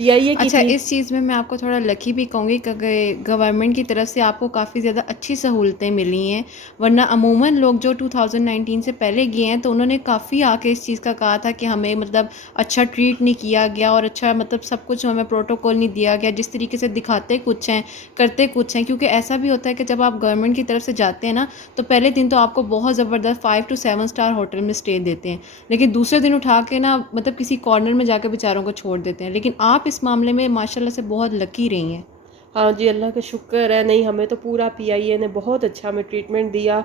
PIA کی اچھا تھی. اس چیز میں آپ کو تھوڑا لکی بھی کہوں گی کہ گورنمنٹ کی طرف سے آپ کو کافی زیادہ اچھی سہولتیں ملی ہیں، ورنہ عموماً لوگ جو 2019 سے پہلے گئے ہیں تو انہوں نے کافی آ کے اس چیز کا کہا تھا کہ ہمیں مطلب اچھا ٹریٹ نہیں کیا گیا اور اچھا مطلب سب کچھ ہمیں پروٹوکول نہیں دیا گیا، جس طریقے سے دکھاتے کچھ ہیں کرتے کچھ ہیں. کیونکہ ایسا بھی ہوتا ہے کہ جب آپ گورنمنٹ کی طرف سے جاتے ہیں نا تو پہلے دن تو آپ کو بہت زبردست 5 to 7 اسٹار ہوٹل میں اسٹے دیتے ہیں، لیکن دوسرے دن اٹھا کے نا مطلب کسی کارنر میں جا کے بیچاروں کو چھوڑ دیتے ہیں. لیکن آپ اس معاملے میں ماشاء اللہ سے بہت لکی رہی ہیں. ہاں جی، اللہ کا شکر ہے. نہیں ہمیں تو پورا PIA نے بہت اچھا ہمیں ٹریٹمنٹ دیا.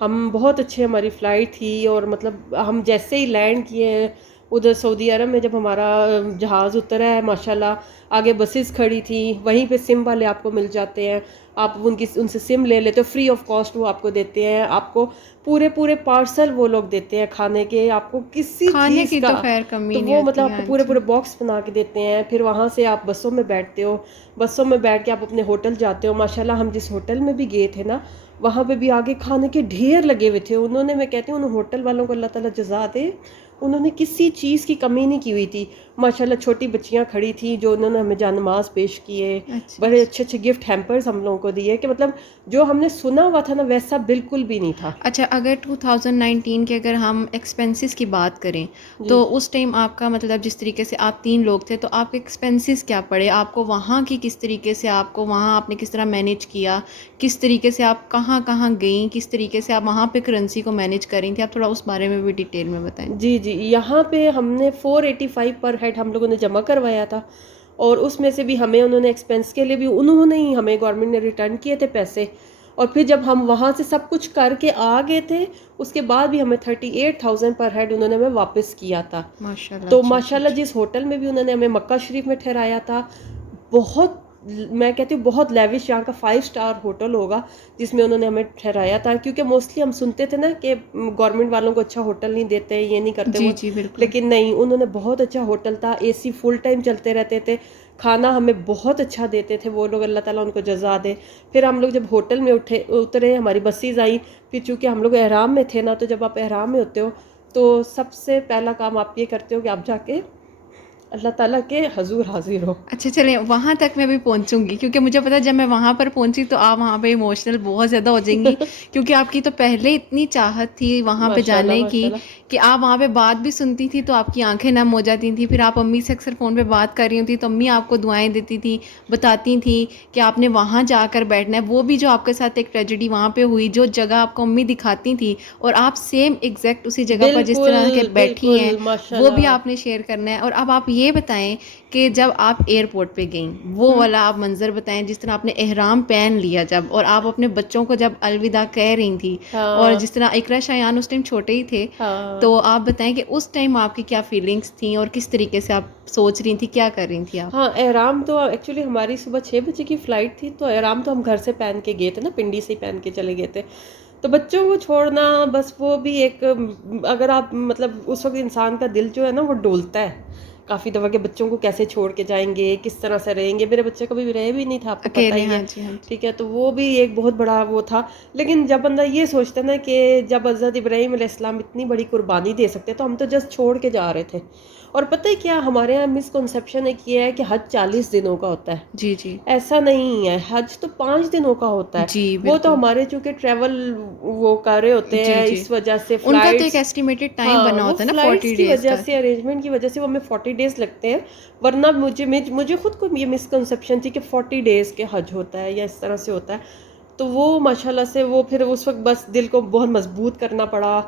ہم بہت اچھے، ہماری فلائٹ تھی اور مطلب ہم جیسے ہی لینڈ کیے ہیں ادھر سعودی عرب میں، جب ہمارا جہاز اترا ہے ماشاءاللہ آگے بسز کھڑی تھی، وہیں پہ سم والے آپ کو مل جاتے ہیں، آپ ان سے سم لے لیتے ہو فری آف کاسٹ، وہ آپ کو دیتے ہیں. آپ کو پورے پارسل وہ لوگ دیتے ہیں کھانے کے، آپ کو کسی کھانے چیز کی تو کا، خیر کمی تو نہیں وہ مطلب ہوتی. آپ کو ہاں پورے جی. باکس بنا کے دیتے ہیں. پھر وہاں سے آپ بسوں میں بیٹھتے ہو، بسوں میں بیٹھ کے آپ اپنے ہوٹل جاتے ہو. ماشاءاللہ ہم جس ہوٹل میں بھی گئے تھے نا وہاں پہ بھی آگے کھانے کے ڈھیر لگے ہوئے تھے. انہوں نے، میں کہتی ہوں ان ہوٹل والوں کو اللہ تعالیٰ جزا دے، انہوں نے کسی چیز کی کمی نہیں کی ہوئی تھی. ماشاءاللہ چھوٹی بچیاں کھڑی تھیں جو انہوں نے ہمیں جان نماز پیش کیے، اچھا بڑے اچھا. اچھے اچھے گفٹ ہیمپرز ہم لوگوں کو دیے کہ مطلب جو ہم نے سنا ہوا تھا نا ویسا بالکل بھی نہیں تھا. اچھا اگر 2019 کے اگر ہم ایکسپینسز کی بات کریں تو جی اس ٹائم آپ کا مطلب جس طریقے سے آپ 3 لوگ تھے تو آپ کے ایکسپینسز کیا پڑے آپ کو وہاں کی، کس طریقے سے آپ کو وہاں آپ نے کس طرح مینیج کیا، کس طریقے سے آپ کہاں کہاں گئیں، کس طریقے سے آپ وہاں پہ کرنسی کو مینیج کر رہی تھیں، آپ تھوڑا اس بارے میں بھی ڈیٹیل میں بتائیں. جی جی، یہاں پہ ہم نے 485 پر ہیڈ ہم لوگوں نے جمع کروایا تھا، اور اس میں سے بھی ہمیں انہوں نے ایکسپینس کے لیے بھی انہوں نے ہی ہمیں گورنمنٹ نے ریٹرن کیے تھے پیسے. اور پھر جب ہم وہاں سے سب کچھ کر کے آ گئے تھے اس کے بعد بھی ہمیں 38,000 پر ہیڈ انہوں نے ہمیں واپس کیا تھا. ماشاء اللہ. تو اچھا اچھا ماشاءاللہ اچھا. جس ہوٹل میں بھی انہوں نے ہمیں مکہ شریف میں ٹھہرایا تھا، بہت، میں کہتی ہوں بہت لیوش، یہاں کا 5 اسٹار ہوٹل ہوگا جس میں انہوں نے ہمیں ٹھہرایا تھا. کیونکہ موسٹلی ہم سنتے تھے نا کہ گورنمنٹ والوں کو اچھا ہوٹل نہیں دیتے، یہ نہیں کرتے جی وہ، جی بالکل. لیکن نہیں، انہوں نے بہت اچھا ہوٹل تھا، AC فل ٹائم چلتے رہتے تھے، کھانا ہمیں بہت اچھا دیتے تھے وہ لوگ، اللہ تعالیٰ ان کو جزا دے. پھر ہم لوگ جب ہوٹل میں اترے، ہماری بسیز آئیں، پھر چونکہ ہم لوگ احرام میں تھے نا، تو جب آپ احرام میں ہوتے ہو تو سب سے پہلا کام آپ یہ کرتے ہو کہ آپ جا کے اللہ تعالیٰ کے حضور حاضر ہو. اچھا چلیں وہاں تک میں بھی پہنچوں گی، کیونکہ مجھے پتا جب میں وہاں پر پہنچی تو آپ وہاں پہ ایموشنل بہت زیادہ ہو جائیں گی، کیونکہ آپ کی تو پہلے اتنی چاہت تھی وہاں پہ ماشاء اللہ جانے ماشاء کی اللہ. کہ آپ وہاں پہ بات بھی سنتی تھی تو آپ کی آنکھیں نم ہو جاتی تھیں. پھر آپ امی سے اکثر فون پہ بات کر رہی ہوتی تو امی آپ کو دعائیں دیتی تھیں، بتاتی تھیں کہ آپ نے وہاں جا کر بیٹھنا ہے. وہ بھی جو آپ کے ساتھ ایک ٹریجڈی وہاں پہ ہوئی، جو جگہ آپ کو امی دکھاتی تھیں اور آپ سیم ایگزیکٹ اسی جگہ پر جس طرح کے بالکل بیٹھی ہیں بالکل ماشاء وہ بھی اللہ. آپ نے شیئر کرنا ہے. اور اب آپ یہ بتائیں کہ جب آپ ایئرپورٹ پہ گئیں وہ والا آپ منظر بتائیں، جس طرح آپ نے احرام پہن لیا جب، اور آپ اپنے بچوں کو جب الوداع کہہ رہی تھیں، اور ہاں جس طرح اقرا شایان اس ٹائم چھوٹے ہی تھے، ہاں. تو آپ بتائیں کہ اس ٹائم آپ کی کیا فیلنگس تھیں اور کس طریقے سے آپ سوچ رہی تھیں، کیا کر رہی تھیں آپ؟ ہاں احرام تو ایکچولی ہماری صبح 6 بجے کی فلائٹ تھی، تو احرام تو ہم گھر سے پہن کے گئے تھے نا، پنڈی سے ہی پہن کے چلے گئے تھے. تو بچوں کو چھوڑنا بس وہ بھی ایک، اگر آپ مطلب اس وقت انسان کا دل جو ہے نا وہ ڈولتا ہے کافی دفعہ کہ بچوں کو کیسے چھوڑ کے جائیں گے، کس طرح سے رہیں گے. میرے بچے کبھی بھی رہے بھی نہیں تھا، آپ کو پتہ اکیلے؟ ہی ہے، ہاں جی ہاں جی. ٹھیک ہے. تو وہ بھی ایک بہت بڑا وہ تھا. لیکن جب بندہ یہ سوچتا ہے نا کہ جب حضرت ابراہیم علیہ السلام اتنی بڑی قربانی دے سکتے تو ہم تو جسٹ چھوڑ کے جا رہے تھے. اور پتہ ہے کیا ہمارے یہاں مسکنسیپشن ایک یہ ہے کہ حج 40 دنوں کا ہوتا ہے. جی جی ایسا نہیں ہے، حج تو 5 دنوں کا ہوتا ہے. جی وہ تو بالکل. ہمارے چونکہ ٹریول وہ کر رہے ہوتے جی ہیں جی اس وجہ سے ان کا تو ایک فلائٹس، ایسٹیمیٹڈ ٹائم ہاں بنا وہ ہوتا ہے نا فلائٹس 40 کی ڈیز وجہ کا. سے، ارینجمنٹ کی وجہ سے وہ ہمیں 40 ڈیز لگتے ہیں. ورنہ مجھے خود کو یہ مسکنسیپشن تھی کہ 40 ڈیز کے حج ہوتا ہے یا اس طرح سے ہوتا ہے. تو وہ ماشاءاللہ سے وہ پھر اس وقت بس دل کو بہت مضبوط کرنا پڑا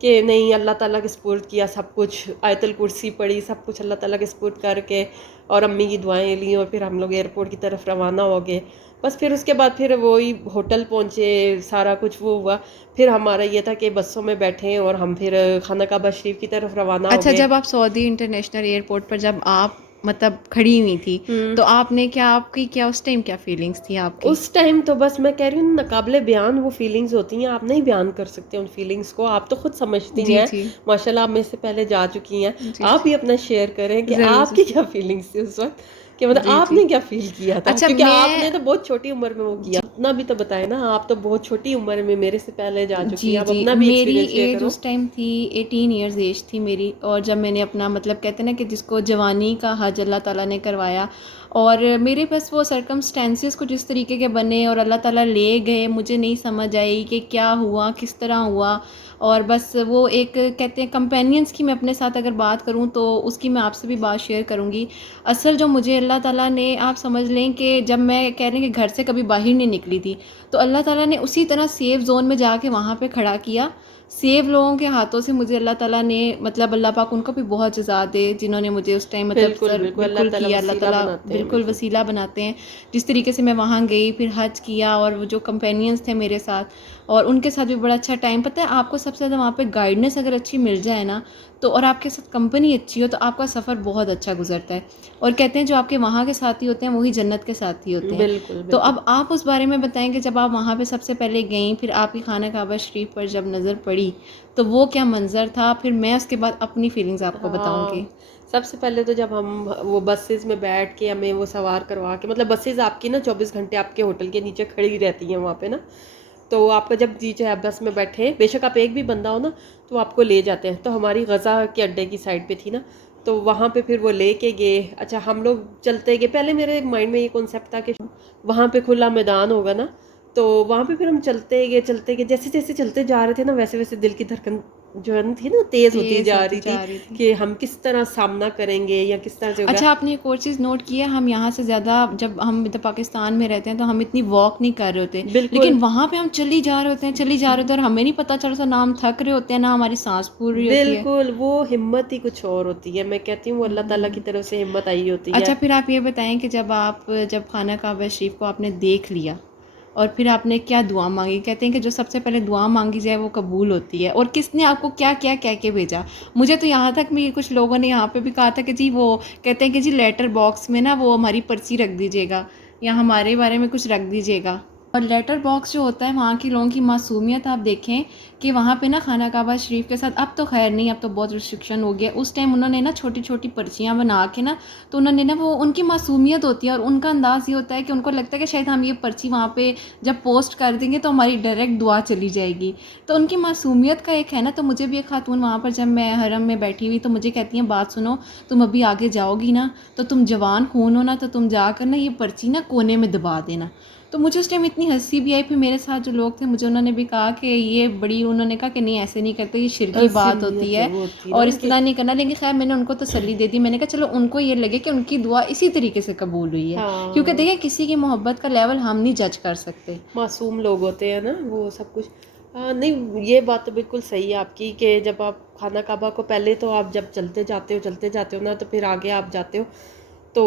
کہ نہیں، اللہ تعالیٰ کے سپرد کیا سب کچھ، آیت الکرسی پڑھی، سب کچھ اللہ تعالیٰ کے سپرد کر کے، اور امی کی دعائیں لیں، اور پھر ہم لوگ ایئرپورٹ کی طرف روانہ ہو گئے. بس پھر اس کے بعد پھر وہی ہوٹل پہنچے، سارا کچھ وہ ہوا. پھر ہمارا یہ تھا کہ بسوں میں بیٹھیں اور ہم پھر خانہ کعبہ شریف کی طرف روانہ ہو اچھا گئے. جب آپ سعودی انٹرنیشنل ایئرپورٹ پر جب آپ مطلب کھڑی ہوئی تھی تو آپ نے کیا، آپ کی کیا اس ٹائم کیا فیلنگس تھیں آپ کی؟ اس ٹائم تو بس میں کہہ رہی ہوں ناقابل بیان وہ فیلنگز ہوتی ہیں، آپ نہیں بیان کر سکتے ان فیلنگز کو، آپ تو خود سمجھتی جی ہیں، جی ماشاءاللہ آپ میں سے پہلے جا چکی ہیں. جی آپ جی بھی اپنا شیئر کریں کہ ضرور آپ کی ضرور. کیا فیلنگز تھی اس وقت، کہ مطلب جی آپ جی نے کیا فیل کیا تھا، اچھا کیونکہ آپ میں نے تو بہت چھوٹی عمر میں وہ کیا. اپنا بھی تو بتائیں نا, آپ تو بہت چھوٹی عمر میں میرے سے پہلے جا چکی جی ہیں, آپ جی, اپنا بھی میری ایکسپیرینس شیئر ایج کرو. اس ٹائم تھی 18 ایئرز ایج تھی میری, اور جب میں نے اپنا مطلب کہتے ہیں نا کہ جس کو جوانی کا حج اللہ تعالیٰ نے کروایا, اور میرے پاس وہ سرکمسٹینسز کچھ اس طریقے کے بنے اور اللہ تعالیٰ لے گئے, مجھے نہیں سمجھ آئی کہ کیا ہوا کس طرح ہوا. اور بس وہ ایک کہتے ہیں کمپینینس کی میں اپنے ساتھ اگر بات کروں تو اس کی میں آپ سے بھی بات شیئر کروں گی. اصل جو مجھے اللہ تعالیٰ نے, آپ سمجھ لیں کہ جب میں کہہ رہے ہیں کہ گھر سے کبھی باہر نہیں نکلی تھی, تو اللہ تعالیٰ نے اسی طرح سیف زون میں جا کے وہاں پہ کھڑا کیا. سیف لوگوں کے ہاتھوں سے مجھے اللہ تعالیٰ نے, مطلب اللہ پاک ان کو بھی بہت جزا دے جنہوں نے مجھے اس ٹائم مطلب بالکل سر بالکل, اللہ بالکل تعالیٰ کیا. اللہ وسیلہ تعالیٰ بناتے ہیں. بالکل وسیلہ بناتے ہیں. جس طریقے سے میں وہاں گئی, پھر حج کیا, اور وہ جو کمپینینس تھے میرے ساتھ, اور ان کے ساتھ بھی بڑا اچھا ٹائم. پتہ ہے آپ کو سب سے زیادہ وہاں پہ گائیڈنس اگر اچھی مل جائے نا تو, اور آپ کے ساتھ کمپنی اچھی ہو تو آپ کا سفر بہت اچھا گزرتا ہے. اور کہتے ہیں جو آپ کے وہاں کے ساتھی ہوتے ہیں وہی جنت کے ساتھی ہوتے ہیں. بالکل تو بالکل. اب آپ اس بارے میں بتائیں کہ جب آپ وہاں پہ سب سے پہلے گئیں, پھر آپ کی خانہ کعبہ شریف پر جب نظر پڑی تو وہ کیا منظر تھا, پھر میں اس کے بعد اپنی فیلنگز آپ کو بتاؤں ہاں, گی. سب سے پہلے تو جب ہم وہ بسیز میں بیٹھ کے ہمیں وہ سوار کروا کے, مطلب بسیز آپ کی نا 24 گھنٹے آپ کے ہوٹل کے نیچے کھڑی رہتی ہیں وہاں پہ نا, تو آپ کا جب جی چاہے آپ بس میں بیٹھے, بے شک آپ ایک بھی بندہ ہو نا تو آپ کو لے جاتے ہیں. تو ہماری غزہ کے اڈے کی سائڈ پہ تھی نا, تو وہاں پہ پھر وہ لے کے گئے. اچھا ہم لوگ چلتے گئے, پہلے میرے مائنڈ میں یہ کنسیپٹ تھا کہ وہاں پہ کھلا میدان ہوگا نا, تو وہاں پہ پھر ہم چلتے گئے, جیسے جیسے چلتے جا رہے تھے نا ویسے ویسے دل کی دھڑکن جو ہے نا تھی نا تیز ہوتی جا رہی تھی کہ ہم کس طرح سامنا کریں گے یا کس طرح سے ہوگا. اچھا آپ نے ایک اور چیز نوٹ کیا, ہم یہاں سے زیادہ جب ہم پاکستان میں رہتے ہیں تو ہم اتنی واک نہیں کر رہے ہوتے, بالکل لیکن وہاں پہ ہم چلی جا رہے ہوتے ہیں اور ہمیں نہیں پتہ چلتا, نہ ہم تھک رہے ہوتے ہیں نہ ہماری سانس پھول رہی ہوتی ہے. بالکل, وہ ہمت ہی کچھ اور ہوتی ہے. میں کہتی ہوں وہ اللہ تعالیٰ کی طرف سے ہمت آئی ہوتی ہے. اچھا پھر آپ یہ بتائیں کہ جب خانہ کعبہ شریف کو آپ نے دیکھ لیا اور پھر آپ نے کیا دعا مانگی؟ کہتے ہیں کہ جو سب سے پہلے دعا مانگی جائے وہ قبول ہوتی ہے. اور کس نے آپ کو کیا کیا کہہ کے بھیجا؟ مجھے تو یہاں تک بھی کچھ لوگوں نے یہاں پہ بھی کہا تھا کہ جی وہ کہتے ہیں کہ جی لیٹر باکس میں نا وہ ہماری پرچی رکھ دیجیے گا یا ہمارے بارے میں کچھ رکھ دیجیے گا. اور لیٹر باکس جو ہوتا ہے وہاں کے لوگوں کی معصومیت آپ دیکھیں کہ وہاں پہ نا خانہ کعبہ شریف کے ساتھ, اب تو خیر نہیں, اب تو بہت ریسٹرکشن ہو گیا, اس ٹائم انہوں نے نا چھوٹی چھوٹی پرچیاں بنا کے نا, تو انہوں نے نا وہ ان کی معصومیت ہوتی ہے اور ان کا انداز یہ ہوتا ہے کہ ان کو لگتا ہے کہ شاید ہم یہ پرچی وہاں پہ جب پوسٹ کر دیں گے تو ہماری ڈائریکٹ دعا چلی جائے گی. تو ان کی معصومیت کا ایک ہے نا. تو مجھے بھی ایک خاتون وہاں پر جب میں حرم میں بیٹھی ہوئی تو مجھے کہتی ہیں بات سنو, تم ابھی آگے جاؤ گی نا تو تم جوان خون ہو نا, تو تم جا کر نا یہ پرچی نا کونے میں دبا دینا. تو مجھے اس ٹائم اتنی ہنسی بھی آئی. پھر میرے ساتھ جو لوگ تھے مجھے انہوں نے بھی کہا کہ یہ بڑی, انہوں نے کہا کہ نہیں ایسے نہیں کرتے, یہ شرکی بات ہوتی ہے وہ ہوتی نا اور ان اس کی طرح نہیں کرنا. لیکن خیر میں نے ان کو تسلی دے دی, میں نے کہا چلو ان کو یہ لگے کہ ان کی دعا اسی طریقے سے قبول ہوئی ہے, کیونکہ ہاں دیکھیں کسی کی محبت کا لیول ہم نہیں جج کر سکتے. معصوم لوگ ہوتے ہیں نا وہ سب کچھ. ہاں نہیں, یہ بات تو بالکل صحیح ہے آپ کی کہ جب آپ خانہ کعبہ کو پہلے تو آپ جب چلتے جاتے ہو نا تو پھر آگے آپ جاتے ہو تو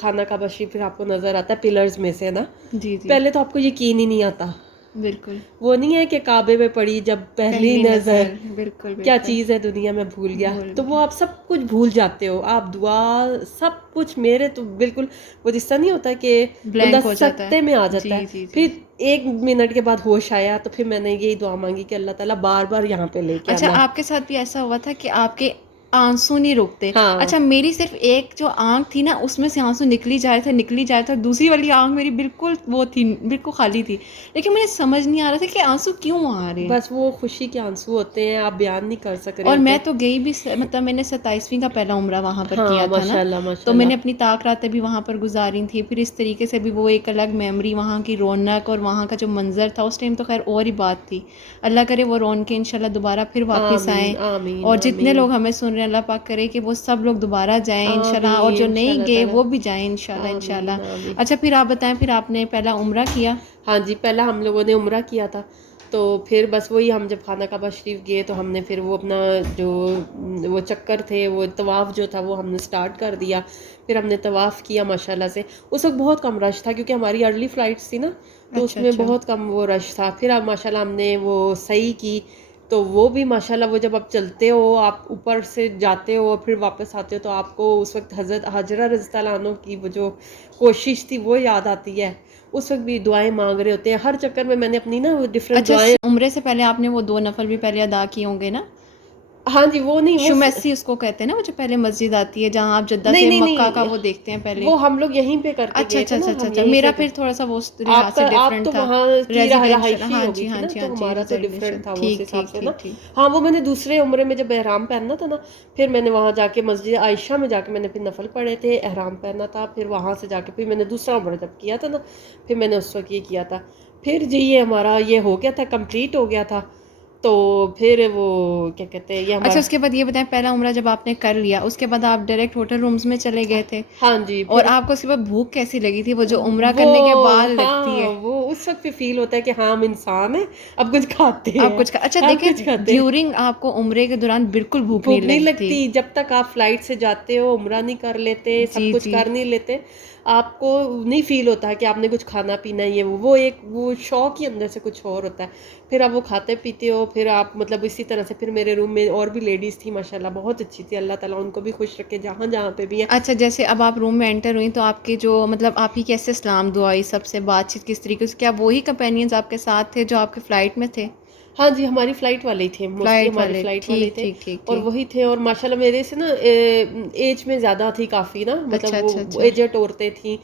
خانہ کعبہ شریف پھر آپ کو نظر آتا ہے پلرز میں سے نا. جی جی پہلے تو آپ کو یقین ہی نہیں آتا, بالکل, وہ نہیں ہے کہ کعبے میں پڑی جب پہلی نظر بالکل کیا بالکل چیز ہے دنیا میں بھول گیا, تو وہ گیا. آپ سب کچھ بھول جاتے ہو, آپ دعا سب کچھ. میرے تو بالکل وہ جس طرح نہیں ہوتا کہ بندہ بلینک ہو جاتا سکتے میں آ ہے. جاتا ہے. جی جی جی. پھر 1 منٹ کے بعد ہوش آیا تو پھر میں نے یہی دعا مانگی کہ اللہ تعالیٰ بار بار یہاں پہ لے کے اچھا آنا. آپ کے ساتھ بھی ایسا ہوا تھا کہ آپ کے آنسو نہیں رکتے؟ ہاں اچھا میری صرف ایک جو آنکھ تھی نا اس میں سے آنسو نکلی جا رہے تھے, دوسری والی آنکھ میری بالکل وہ تھی, بالکل خالی تھی, لیکن مجھے سمجھ نہیں آ رہا تھا کہ آنسو کیوں آ رہے ہیں. بس وہ خوشی کے آنسو ہوتے ہیں, آپ بیان نہیں کر سک رہے اور ہوتے. میں تو گئی بھی, مطلب میں نے 27ویں کا پہلا عمرہ وہاں پر کیا ہاں تھا نا, ماشاء اللہ ماشاء تو میں نے اللہ. اپنی طاق راتیں بھی وہاں پر گزاری تھی. پھر اس طریقے سے بھی وہ ایک الگ میموری, وہاں کی رونق اور وہاں کا جو منظر تھا اس ٹائم تو خیر اور ہی بات تھی. اللہ کرے وہ رونقیں انشاءاللہ دوبارہ پھر واپس آئیں, آمین آمین اور جتنے آمین لوگ ہمیں سن رہے ہیں اللہ پاک کرے کہ وہ سب لوگ دوبارہ جائیں انشاءاللہ, اور جو آمین انشاء نہیں اللہ گئے تعالیٰ. وہ بھی جائیں انشاءاللہ انشاءاللہ. آمین آمین. اچھا پھر آپ بتائیں, پھر آپ نے پہلا عمرہ کیا؟ ہاں جی, پہلا ہم لوگوں نے عمرہ کیا تھا. تو پھر بس وہی ہم جب خانہ کعبہ شریف گئے تو ہم نے پھر وہ اپنا جو وہ چکر تھے, وہ طواف جو تھا وہ ہم نے سٹارٹ کر دیا. پھر ہم نے طواف کیا ماشاءاللہ سے. اس وقت بہت کم رش تھا کیونکہ ہماری ارلی فلائٹس تھی نا, تو اس اچھا میں اچھا. بہت کم وہ رش تھا. پھر اب ماشاءاللہ ہم نے وہ سعی کی, تو وہ بھی ماشاءاللہ وہ جب آپ چلتے ہو, آپ اوپر سے جاتے ہو اور پھر واپس آتے ہو, تو آپ کو اس وقت حضرت حاجرہ رضی اللہ عنہ کی وہ جو کوشش تھی وہ یاد آتی ہے. اس وقت بھی دعائیں مانگ رہے ہوتے ہیں ہر چکر میں. میں نے اپنی نا ڈفرینٹ اچھا دعائیں, عمرے سے پہلے آپ نے وہ 2 نفل بھی پہلے ادا کیے ہوں گے نا؟ ہاں جی وہ نہیں وہ شمیسی اس کو کہتے ہیں نا، وہ جو پہلے مسجد آتی ہے جہاں آپ جدہ نہیں سے نہیں مکہ کا نہیں وہ دیکھتے ہیں پہلے. وہ ہم لوگ یہیں پہ کر کے اچھا گئے اچھا تھے نا، اچھا اچھا ہم اچھا، یہیں میرا سے پھر تھوڑا سا وہ اس لحاظ سے آپ ڈفرینٹ تو تھا. وہاں کی ریزیڈینشل، رہائشی ہاں ہو گئی جی تھی ہاں نا، جی ہاں تو جی، ہمارا تو ریزیڈینشل. ڈفرینٹ تھا وہ اس ٹھیک حساب ٹھیک سے نا. ٹھیک ٹھیک. ہاں وہ میں نے دوسرے عمرے میں جب احرام پہننا تھا نا، پھر میں نے وہاں جا کے مسجد عائشہ میں جا کے میں نے پھر نفل پڑھے تھے، احرام پہنا تھا، پھر وہاں سے جا کے پھر میں نے دوسرا عمرہ جب کیا تھا نا، پھر میں نے اس وقت یہ کیا تھا. پھر جی یہ ہمارا یہ ہو گیا تھا، کمپلیٹ ہو گیا تھا. تو پھر وہ کیا کہتے ہیں یہ اچھا ہمارا. اس کے بعد یہ بتائیں، پہلا عمرہ جب آپ نے کر لیا اس کے بعد آپ ڈائریکٹ ہوٹل رومز میں چلے گئے تھے، ہاں جی اور پھر آپ کو اس کے بعد بھوک کیسی لگی تھی، وہ جو عمرہ وہ کرنے کے بعد لگتی ہے؟ ہاں وہ اس وقت پہ فیل ہوتا ہے کہ ہاں ہم انسان ہیں، اب کچھ کھاتے آپ ہیں، کچھ اچھا اب دیکھیں، کچھ کھاتے ہیں. ڈیورنگ آپ کو عمرے کے دوران بالکل بھوک بھوک نہیں لگتی. لگتی جب تک آپ فلائٹ سے جاتے ہو، عمرہ نہیں کر لیتے، سب جی کچھ جی. کر نہیں لیتے، آپ کو نہیں فیل ہوتا ہے کہ آپ نے کچھ کھانا پینا ہے. یہ وہ ایک وہ شوق ہی اندر سے کچھ اور ہوتا ہے. پھر آپ وہ کھاتے پیتے ہو، پھر آپ مطلب اسی طرح سے پھر میرے روم میں اور بھی لیڈیز تھی ماشاءاللہ بہت اچھی تھی، اللہ تعالیٰ ان کو بھی خوش رکھے جہاں جہاں پہ بھی ہیں. اچھا جیسے اب آپ روم میں انٹر ہوئیں تو آپ کی جو مطلب آپ ہی کیسے اسلام دعا ہوئی، سب سے بات چیت کس طریقے سے، کیا وہی کمپینینز آپ کے ساتھ تھے جو آپ کے فلائٹ میں تھے؟ ہاں جی ہماری فلائٹ والے ہی تھے، موسٹلی فلائٹ ہماری والے، فلائٹ والے ہی ٹھیک تھے. ٹھیک ٹھیک اور ٹھیک. وہی تھے، اور ماشاءاللہ میرے سے نا ایج میں زیادہ تھی کافی نا، اچھا مطلب وہ اچھا اچھا ایجٹ عورتیں تھیں.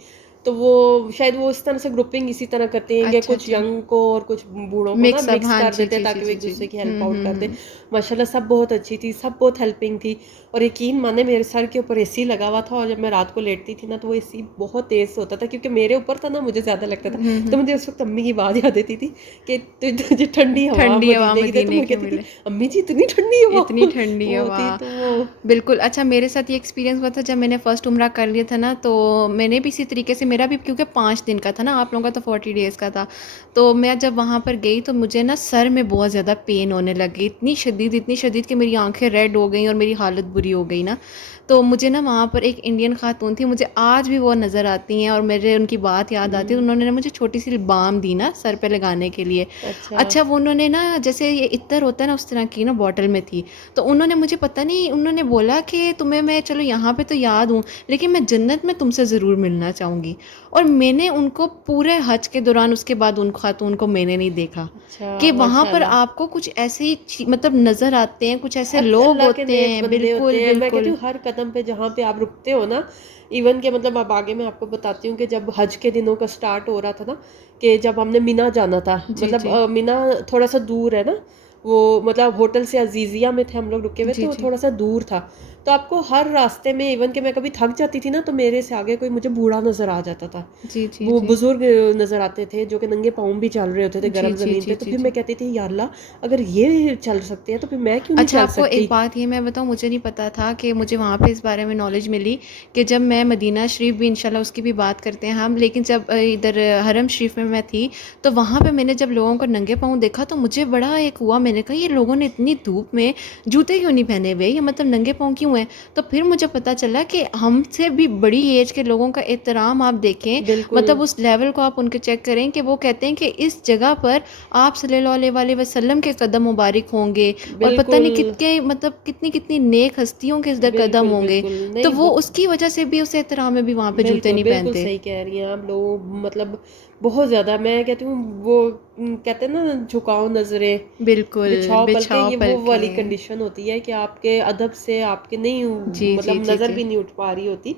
تو وہ شاید وہ اس طرح سے گروپنگ اسی طرح کرتے ہیں کہ اچھا کچھ اچھا، ینگ کو اور کچھ بوڑھوں کو نا مکس اپ، مکس ہاں کر جی دیتے جی جی تاکہ وہ جی ایک جی. دوسرے کی ہیلپ آؤٹ کر دیں. ماشاءاللہ سب بہت اچھی تھی، سب بہت ہیلپنگ تھی. اور یقین مانے میرے سر کے اوپر اے سی لگا ہوا تھا، اور جب میں رات کو لیٹتی تھی نا تو وہ اے سی بہت تیز ہوتا تھا، کیونکہ میرے اوپر تھا نا مجھے زیادہ لگتا تھا. تو مجھے اس وقت امی کی بات یاد آتی تھی کہ تجھے ٹھنڈی ہوا مدینے کی دے، تو مدینے میں کے کہتی تھی ملے، امی جی اتنی ٹھنڈی ہوا اتنی ٹھنڈی وہ ہوا. تھی تو وہ. بالکل. اچھا میرے ساتھ یہ ایکسپیرینس ہوا تھا جب میں نے فرسٹ عمرہ کر لیا تھا نا، تو میں نے بھی اسی طریقے سے، میرا بھی کیونکہ 5 دن کا تھا نا، آپ لوگوں کا تو 40 ڈیز کا تھا. تو میں جب وہاں پر گئی تو مجھے نا سر میں بہت زیادہ پین ہونے لگی، اتنی شدید کہ میری آنکھیں ریڈ ہو گئیں اور میری حالت بری ہو گئی نا. تو مجھے نا وہاں پر ایک انڈین خاتون تھی، مجھے آج بھی وہ نظر آتی ہیں اور میرے ان کی بات یاد آتی ہے. انہوں نے مجھے چھوٹی سی بام دی نا سر پہ لگانے کے لیے. اچھا وہ انہوں نے نا جیسے یہ عطر ہوتا ہے نا اس طرح کی نا بوٹل میں تھی. تو انہوں نے مجھے پتہ نہیں، انہوں نے بولا کہ تمہیں میں چلو یہاں پہ تو یاد ہوں لیکن میں جنت میں تم سے ضرور ملنا چاہوں گی. اور میں نے ان کو پورے حج کے دوران اس کے بعد ان خاتون کو میں نے نہیں دیکھا اچھا کہ وہاں ماشاء پر اللہ آپ کو کچھ ایسے ہی مطلب نظر آتے ہیں، کچھ ایسے لوگ اللہ کے ہوتے نیک ہیں. بندے بالکل ہوتے ہیں. میں کہتی بالکل. ہوں ہر قدم پہ جہاں پہ آپ رکتے ہو نا، ایون کہ مطلب اب آگے میں آپ کو بتاتی ہوں کہ جب حج کے دنوں کا سٹارٹ ہو رہا تھا نا، کہ جب ہم نے مینا جانا تھا، جی مطلب جی مینا تھوڑا سا دور ہے نا، وہ مطلب ہوٹل سے عزیزیہ میں تھے ہم لوگ رکے ہوئے تھے، جی وہ جی تھوڑا سا دور تھا. تو آپ کو ہر راستے میں ایون کہ میں کبھی تھک جاتی تھی نا تو میرے سے آگے کوئی مجھے بوڑھا نظر آ جاتا تھا، جی جی وہ جی بزرگ نظر آتے تھے جو کہ ننگے پاؤں بھی چل رہے ہوتے تھے جی گرم جی زمین جی پہ. تو جی پھر جی. میں کہتی تھی یا اللہ اگر یہ چل سکتے ہیں تو پھر میں کیوں نہیں اچھا چل آپ کو ایک سکتی. بات یہ میں بتاؤں، مجھے نہیں پتا تھا کہ مجھے وہاں پہ اس بارے میں نالج ملی کہ جب میں مدینہ شریف بھی انشاءاللہ اس کی بھی بات کرتے ہیں ہم، لیکن جب ادھر حرم شریف میں تھی تو وہاں پہ میں نے جب لوگوں کو ننگے پاؤں دیکھا تو مجھے بڑا ایک ہوا، میں نے کہا یہ لوگوں نے اتنی دھوپ میں جوتے کیوں نہیں پہنے ہوئے، یہ مطلب ننگے پاؤں کیوں ہیں. تو پھر مجھے پتا چلا کہ ہم سے بھی بڑی ایج کے لوگوں کا احترام آپ دیکھیں، بالکل مطلب اس لیول کو آپ ان کے چیک کریں کہ وہ کہتے ہیں کہ اس جگہ پر آپ صلی اللہ علیہ وسلم کے قدم مبارک ہوں گے، اور پتہ نہیں بالکل کتنے مطلب کتنی نیک ہستیوں کے ادھر قدم بالکل ہوں گے. بالکل تو نہیں وہ اس کی وجہ سے بھی اس احترام میں بھی وہاں پہ جوتے بالکل نہیں بالکل پہنتے. صحیح کہہ رہی ہیں آپ. لوگ مطلب بہت زیادہ، میں کہتی ہوں وہ کہتے ہیں نا جھکاؤ نظریں بالکل بچھاؤ پلکیں، بچھاؤ یہ وہ والی پلکیں. کنڈیشن ہوتی ہے کہ آپ کے ادب سے آپ کے نہیں جی جی مطلب جی نظر جی. بھی نہیں اٹھ پا رہی ہوتی.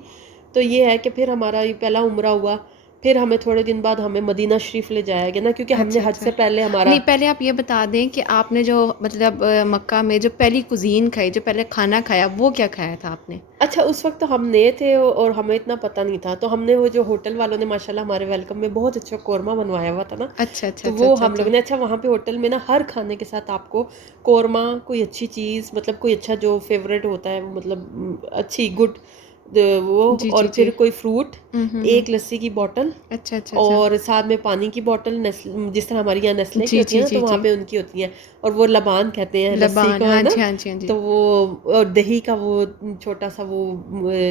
تو یہ ہے کہ پھر ہمارا یہ پہلا عمرہ ہوا، پھر ہمیں تھوڑے دن بعد ہمیں مدینہ شریف لے جایا گیا نا، کیونکہ ہم نے اچھا حج اچھا. سے پہلے ہمارا. نہیں پہلے آپ یہ بتا دیں کہ آپ نے جو مطلب مکہ میں جو پہلی کوزین کھائی، جو پہلے کھانا کھایا، وہ کیا کھایا تھا آپ نے؟ اچھا اس وقت تو ہم نئے تھے اور ہمیں اتنا پتہ نہیں تھا، تو ہم نے وہ جو ہوٹل والوں نے ماشاءاللہ ہمارے ویلکم میں بہت اچھا قورمہ بنوایا ہوا تھا نا، اچھا اچھا تو اچھا وہ اچھا ہم اچھا. لوگ نے اچھا وہاں پہ ہوٹل میں نا ہر کھانے کے ساتھ آپ کو قورمہ، کوئی اچھی چیز، مطلب کوئی اچھا جو فیوریٹ ہوتا ہے مطلب اچھی گڈ وہ، جی اور جی پھر جی. کوئی فروٹ، ہوں. ایک لسی کی بوٹل، اچھا اچھا اچھا. اور ساتھ میں پانی کی بوٹل، جس طرح ہماری یہاں نیسلے کی جی ہوتی جی ہیں نا جی تو وہاں جی. پہ ان کی ہوتی ہیں. اور وہ لبان کہتے ہیں لسی لبان، کو ہے ہاں نا، جی ہاں جی ہاں جی. تو وہ دہی کا وہ چھوٹا سا وہ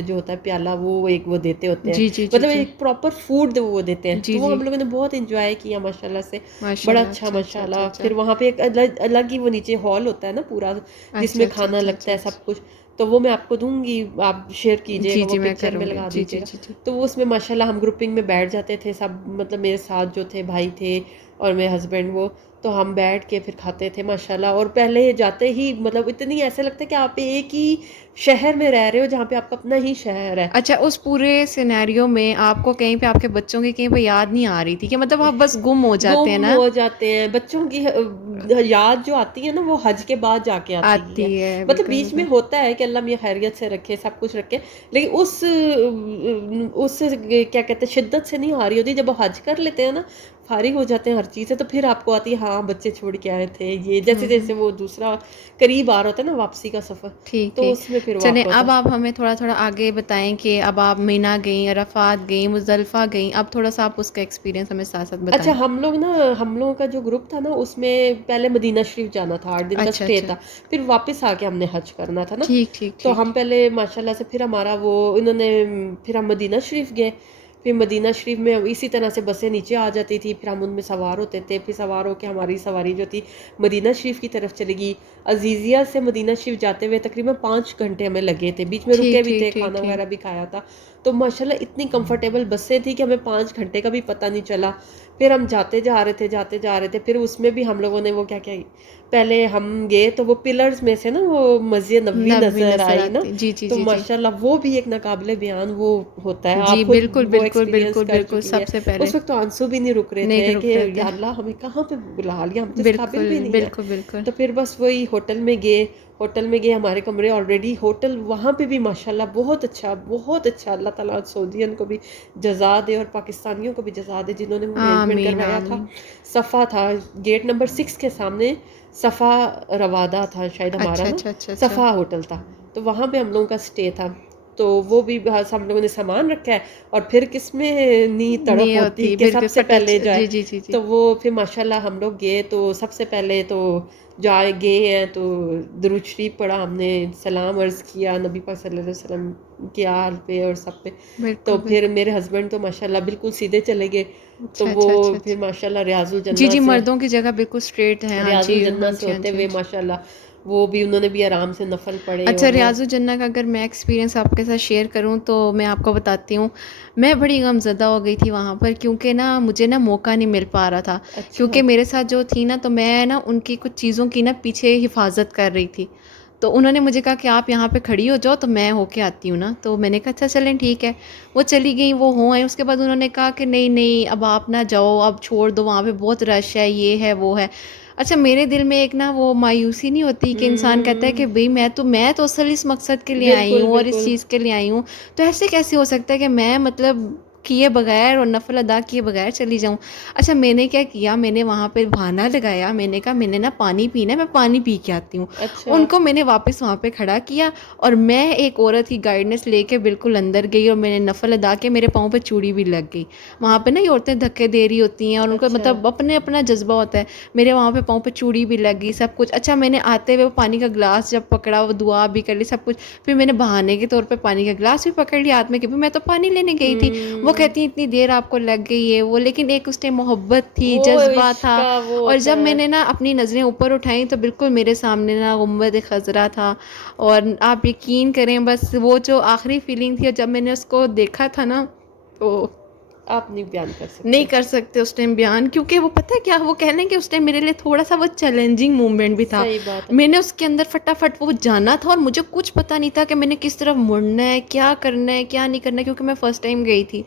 جو ہوتا ہے پیالہ، وہ ایک وہ دیتے ہوتے ہیں، جی جی جی مطلب جی. ایک پراپر فوڈ وہ دیتے ہیں. جی تو وہ جی. ہم لوگوں نے بہت انجوائے کیا ماشاءاللہ سے، ماشاء بڑا اللہ. اچھا اچھا اچھا ماشاء اچھا اللہ. اچھا. پھر وہاں پہ ایک الگ ہی وہ نیچے ہال ہوتا ہے نا پورا، جس اچھا میں اچھا کھانا اچھا لگتا اچھا ہے اچھا. سب کچھ. تو وہ میں آپ کو دوں گی، آپ شیئر کیجیے جی گا، وہ جی میں پکچر کروں میں گی. لگا جی دیجیے جی گا. جی جی. تو وہ اس میں ماشاءاللہ ہم گروپنگ میں بیٹھ جاتے تھے سب، مطلب میرے ساتھ جو تھے بھائی تھے اور میرے ہسبینڈ وہ، تو ہم بیٹھ کے پھر کھاتے تھے ماشاءاللہ. اور پہلے جاتے ہی مطلب اتنی ایسے لگتا ہے کہ آپ ایک ہی شہر میں رہ رہے ہو جہاں پہ آپ کا اپنا ہی شہر ہے. اچھا اس پورے سینیریو میں آپ کو کہیں پہ آپ کے بچوں کی کہیں پہ یاد نہیں آ رہی تھی کہ مطلب آپ بس گم ہو جاتے ہیں گم نا؟ ہو جاتے ہیں. بچوں کی یاد جو آتی ہے نا وہ حج کے بعد جا کے آتی ہے. مطلب بالکل بیچ میں بالکل. ہوتا ہے کہ اللہ میاں خیریت سے رکھے سب کچھ رکھے، لیکن اس کیا کہتے ہیں شدت سے نہیں آ رہی ہوتی. جب وہ حج کر لیتے ہیں نا، فارغ ہو جاتے ہیں ہر چیز سے، تو پھر آپ کو آتی ہے ہاں بچے چھوڑ کے آئے تھے یہ، جیسے جیسے وہ دوسرا قریب آ رہا ہوتا ہے نا واپسی کا سفر، ٹھیک تو ٹھیک. اس میں پھر چلیں واقع ہوتا اب ہے. آپ ہمیں تھوڑا تھوڑا آگے بتائیں کہ اب آپ مینا گئیں، عرفات گئیں، مزدلفہ گئیں، اب تھوڑا سا آپ اس کا ایکسپیرینس ہمیں ساتھ ساتھ اچھا بتائیں. ہم لوگوں کا جو گروپ تھا نا اس میں پہلے مدینہ شریف جانا تھا، 8 دن کا اچھا اسٹے اچھا. تھا. پھر واپس آ کے ہم نے حج کرنا تھا نا. ٹھیک ٹھیک تو ٹھیک. ہم پہلے ماشاء اللہ سے پھر ہمارا وہ انہوں نے پھر ہم مدینہ شریف گئے. پھر مدینہ شریف میں اسی طرح سے بسیں نیچے آ جاتی تھی، پھر ہم ان میں سوار ہوتے تھے. پھر سوار ہو کے ہماری سواری جو تھی مدینہ شریف کی طرف چلے گی. عزیزیہ سے مدینہ شریف جاتے ہوئے تقریباً 5 گھنٹے ہمیں لگے تھے، بیچ میں رکے ٹھیک بھی ٹھیک تھے، ٹھیک کھانا ٹھیک. وغیرہ بھی کھایا تھا. تو ماشاءاللہ اتنی کمفرٹیبل بسیں تھیں کہ ہمیں 5 گھنٹے کا بھی پتہ نہیں چلا. پھر ہم جاتے جا رہے تھے. پھر اس میں بھی ہم لوگوں نے وہ کیا کیا، پہلے ہم گئے تو وہ پلرز میں سے نا وہ مسجد نبوی نبوی نظر آئی نا. آتی. جی جی تو جی جی. ماشاءاللہ وہ بھی ایک ناقابل بیان وہ ہوتا ہے. جی آپ خود بالکل وہ بالکل ایکسپیرینس بالکل کر بالکل. چکی ہیں. سب سے پہلے اس وقت تو آنسو بھی نہیں رک رہے نہیں تھے رک کہ رہے تھے. یا اللہ ہمیں کہاں پہ بلا لیا، ہم تو اس قابل بالکل بھی نہیں ہیں. بالکل بالکل. تو پھر بس وہی ہوٹل میں گئے. ہمارے کمرے آلریڈی ہوٹل وہاں پہ بھی ماشاءاللہ بہت اچھا بہت اچھا. اللہ تعالیٰ سعودین کو بھی جزا دے اور پاکستانیوں کو بھی جزا دے جنہوں نے وہ ارینجمنٹ آمین کروایا تھا. آمین. صفا تھا گیٹ نمبر 6 کے سامنے، صفا روادہ تھا شاید ہمارا اچھا نا، اچھا اچھا اچھا. صفا ہوٹل تھا. تو وہاں پہ ہم لوگوں کا اسٹے تھا. تو وہ بھی بس ہم لوگوں نے سامان رکھا ہے. اور پھر کس میں نہیں تڑپ نہیں ہوتی کہ بالکل سب سے پہلے جائے. جی جی جی جی. تو وہ پھر ماشاءاللہ ہم لوگ گئے تو سب سے پہلے تو گئے ہیں تو درود شریف پڑھا ہم نے، سلام عرض کیا نبی پاک صلی اللہ علیہ وسلم کے آل پہ اور سب پہ. تو بالکل پھر بالکل. میرے ہسبینڈ تو ماشاءاللہ بالکل سیدھے چلے گئے. تو اچھا وہ اچھا اچھا پھر اچھا. ماشاءاللہ ریاض جی الجنہ جی سے، مردوں کی جگہ بالکل اسٹریٹ ہے. ہاں ریاض جی الجنہ ہاں سے جی ہاں ہوتے جی ہاں ہوئے جی. ماشاءاللہ وہ بھی انہوں نے بھی آرام سے نفل پڑھے. اچھا اور وہ ریاض الجنہ کا اگر میں ایکسپیرینس آپ کے ساتھ شیئر کروں تو میں آپ کو بتاتی ہوں. میں بڑی غم زدہ ہو گئی تھی وہاں پر، کیونکہ نا مجھے نا موقع نہیں مل پا رہا تھا. اچھا کیونکہ میرے ساتھ جو تھی نا، تو میں نا ان کی کچھ چیزوں کی نا پیچھے حفاظت کر رہی تھی. تو انہوں نے مجھے کہا کہ آپ یہاں پہ کھڑی ہو جاؤ تو میں ہو کے آتی ہوں نا. تو میں نے کہا اچھا چلیں ٹھیک ہے. وہ چلی گئیں، وہ ہوں آئیں. اس کے بعد انہوں نے کہا کہ نہیں نہیں اب آپ نہ جاؤ، اب چھوڑ دو، وہاں پہ بہت رش ہے، یہ ہے وہ ہے. اچھا میرے دل میں ایک نا وہ مایوسی نہیں ہوتی کہ انسان کہتا ہے کہ بھئی میں تو اصل اس مقصد کے لیے آئی بالکل ہوں اور اس بالکل. چیز کے لیے آئی ہوں. تو ایسے کیسے ہو سکتا ہے کہ میں مطلب کیے بغیر اور نفل ادا کیے بغیر چلی جاؤں. اچھا میں نے کیا کیا، میں نے وہاں پہ بہانہ لگایا. میں نے کہا میں نے نا پانی پینا ہے، میں پانی پی کے آتی ہوں. اچھا ان کو میں نے واپس وہاں پہ کھڑا کیا اور میں ایک عورت کی گائیڈنس لے کے بالکل اندر گئی اور میں نے نفل ادا کے. میرے پاؤں پہ چوڑی بھی لگ گئی. وہاں پہ نا یہ عورتیں دھکے دے رہی ہوتی ہیں اور ان کو اچھا مطلب اپنا جذبہ ہوتا ہے. میرے وہاں پہ پاؤں پہ چوڑی بھی لگ گئی، سب کچھ. اچھا میں نے آتے ہوئے وہ پانی کا گلاس جب پکڑا، وہ دعا بھی کر لی سب کچھ. پھر میں نے بہانے کے طور پہ پانی کا گلاس بھی پکڑ لیا ہاتھ میں کہ میں تو پانی لینے گئی تھی. وہ کہتی ہیں اتنی دیر آپ کو لگ گئی ہے وہ، لیکن ایک اس ٹائم محبت تھی، وہ جذبہ عشق تھا. کا وہ اور ہوتا جب میں ہے. نے نا اپنی نظریں اوپر اٹھائیں تو بالکل میرے سامنے نا گنبد خضرا تھا. اور آپ یقین کریں بس وہ جو آخری فیلنگ تھی، اور جب میں نے اس کو دیکھا تھا نا تو آپ نہیں بیان کر نہیں سکتے. کر سکتے اس ٹائم بیان. کیونکہ وہ پتہ ہے کیا، وہ کہہ لیں کہ اس ٹائم میرے لیے تھوڑا سا وہ چیلنجنگ مومنٹ بھی تھا. صحیح بات ہے. میں نے اس کے اندر فٹافٹ وہ جانا تھا اور مجھے کچھ پتہ نہیں تھا کہ میں نے کس طرف مڑنا ہے، کیا کرنا ہے کیا نہیں کرنا ہے، کیونکہ میں فرسٹ ٹائم گئی تھی.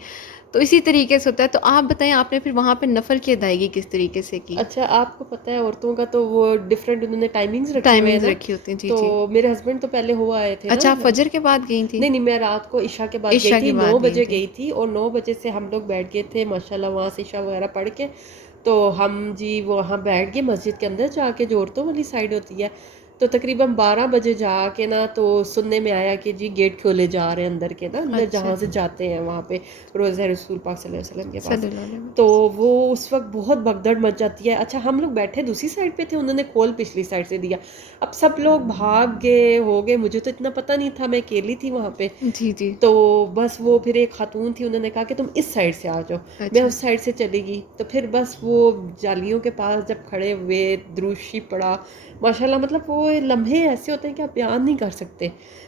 تو اسی طریقے سے ہوتا ہے. تو آپ بتائیں آپ نے پھر وہاں پہ نفل کی ادائیگی کس طریقے سے کی؟ اچھا آپ کو پتہ ہے عورتوں کا تو وہ ڈفرینٹ انہوں نے ٹائمنگز رکھے ہوئے ہیں ٹائمنگز نا. رکھی ہوتی ہیں. جی تو جی. میرے ہسبینڈ تو پہلے ہو آئے تھے نا. اچھا آپ فجر کے بعد گئی تھیں؟ نہیں نہیں میں رات کو عشاء کے بعد گئی عشاء تھی، کے 9 بعد گئی بجے تھیں. گئی تھی. اور 9 بجے سے ہم لوگ بیٹھ گئے تھے ماشاءاللہ وہاں سے عشاء وغیرہ پڑھ کے. تو ہم جی وہاں بیٹھ گئے مسجد کے اندر جا کے، جو عورتوں والی سائڈ ہوتی ہے. تو تقریباً 12 بجے جا کے نا تو سننے میں آیا کہ جی گیٹ کھولے جا رہے ہیں اندر کے نا، اندر اچھا جہاں سے جاتے ہیں وہاں پہ روضہ رسول پاک صلی اللہ علیہ وسلم کے پاس. صلی اللہ علیہ تو وسلم. وہ اس وقت بہت بھگدڑ مچ جاتی ہے. اچھا ہم لوگ بیٹھے دوسری سائڈ پہ تھے، انہوں نے کھول پچھلی سائڈ سے دیا. اب سب لوگ بھاگ گئے ہو گئے، مجھے تو اتنا پتہ نہیں تھا، میں اکیلی تھی وہاں پہ. جی جی. تو بس وہ پھر ایک خاتون تھی، انہوں نے کہا کہ تم اس سائڈ سے آ جاؤ. میں اچھا اس سائڈ سے چلی گئی. تو پھر بس وہ جالیوں کے پاس جب کھڑے ہوئے درود شریف پڑھا ماشاءاللہ. مطلب وہ وہ لمحے ایسے ہوتے ہیں کہ آپ بیان نہیں کر سکتے.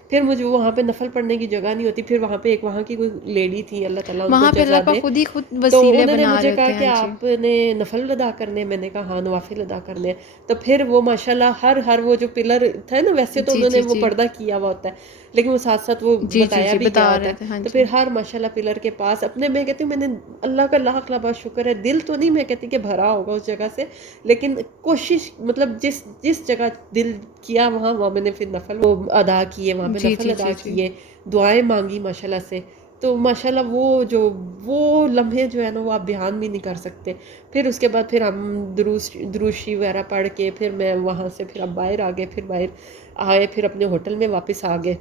پھر مجھے وہاں پہ نفل پڑھنے کی جگہ نہیں ہوتی. پھر وہاں پہ ایک وہاں کی کوئی لیڈی تھی, اللہ تعالیٰ ان کو وہاں پہ جزا اللہ پاک دے, خود ہی خود تو وسیلے انہوں نے بنا رہے مجھے کہا ہوتے ہیں. کہ ہاں جی. آپ نے نفل ادا کرنے, میں نے کہا ہاں نوافل ادا کرنے ہیں. تو پھر وہ ماشاءاللہ ہر وہ جو پلر تھا نا, ویسے تو جی انہوں نے جی وہ جی پردہ کیا ہوا ہوتا ہے, لیکن وہ ساتھ ساتھ وہ جی جی بتایا جی بھی بتا گیا ہوتا رہے ہے. تھے. ہاں تو جی. پھر ہر ماشاءاللہ پلر کے پاس اپنے, میں کہتی ہوں میں نے اللہ کا لاکھ لاکھ شکر ہے, دل تو نہیں میں کہتی کہ بھرا ہوگا اس جگہ سے, لیکن کوشش مطلب جس جگہ دل کیا وہاں میں نے پھر نفل وہ ادا کیے, وہاں پہ جی نفل جی ادا جی جی. کیے, دعائیں مانگی ماشاءاللہ سے. تو ماشاءاللہ وہ لمحے جو ہے نا وہ آپ بیان بھی نہیں کر سکتے. پھر اس کے بعد پھر ہم دروشی وغیرہ پڑھ کے پھر میں وہاں سے پھر اب باہر آ گئے, پھر باہر آئے, پھر اپنے ہوٹل میں واپس آ گئے.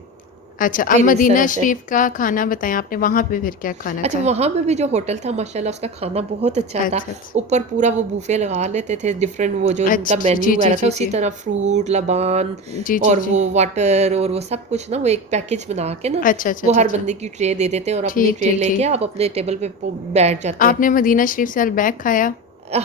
اچھا, اب پھر اس مدینہ طرح سے شریف کا کھانا بتائیں آپ نے, وہاں پہ پھر کیا کھانا اچھا, کھایا؟ وہاں پہ بھی جو ہوٹل تھا ماشاءاللہ اس کا کھانا بہت اچھا تھا. اچھا اچھا اوپر پورا وہ بوفے لگا لیتے تھے ڈفرینٹ, وہ جو ان کا اچھا. مینیو جی جی وغیرہ تھا جی اسی جی طرح فروٹ لبان جی جی اور جی. وہ واٹر اور وہ سب کچھ نا, وہ ایک پیکج بنا کے نا اچھا اچھا وہ اچھا ہر اچھا. بندے کی ٹرے دے دیتے ہیں, اور اپنی ٹھیک ٹرے ٹھیک لے کے ٹھیک. آپ اپنے ٹیبل پہ بیٹھ جاتے ہیں. آپ نے مدینہ شریف سے البیک کھایا؟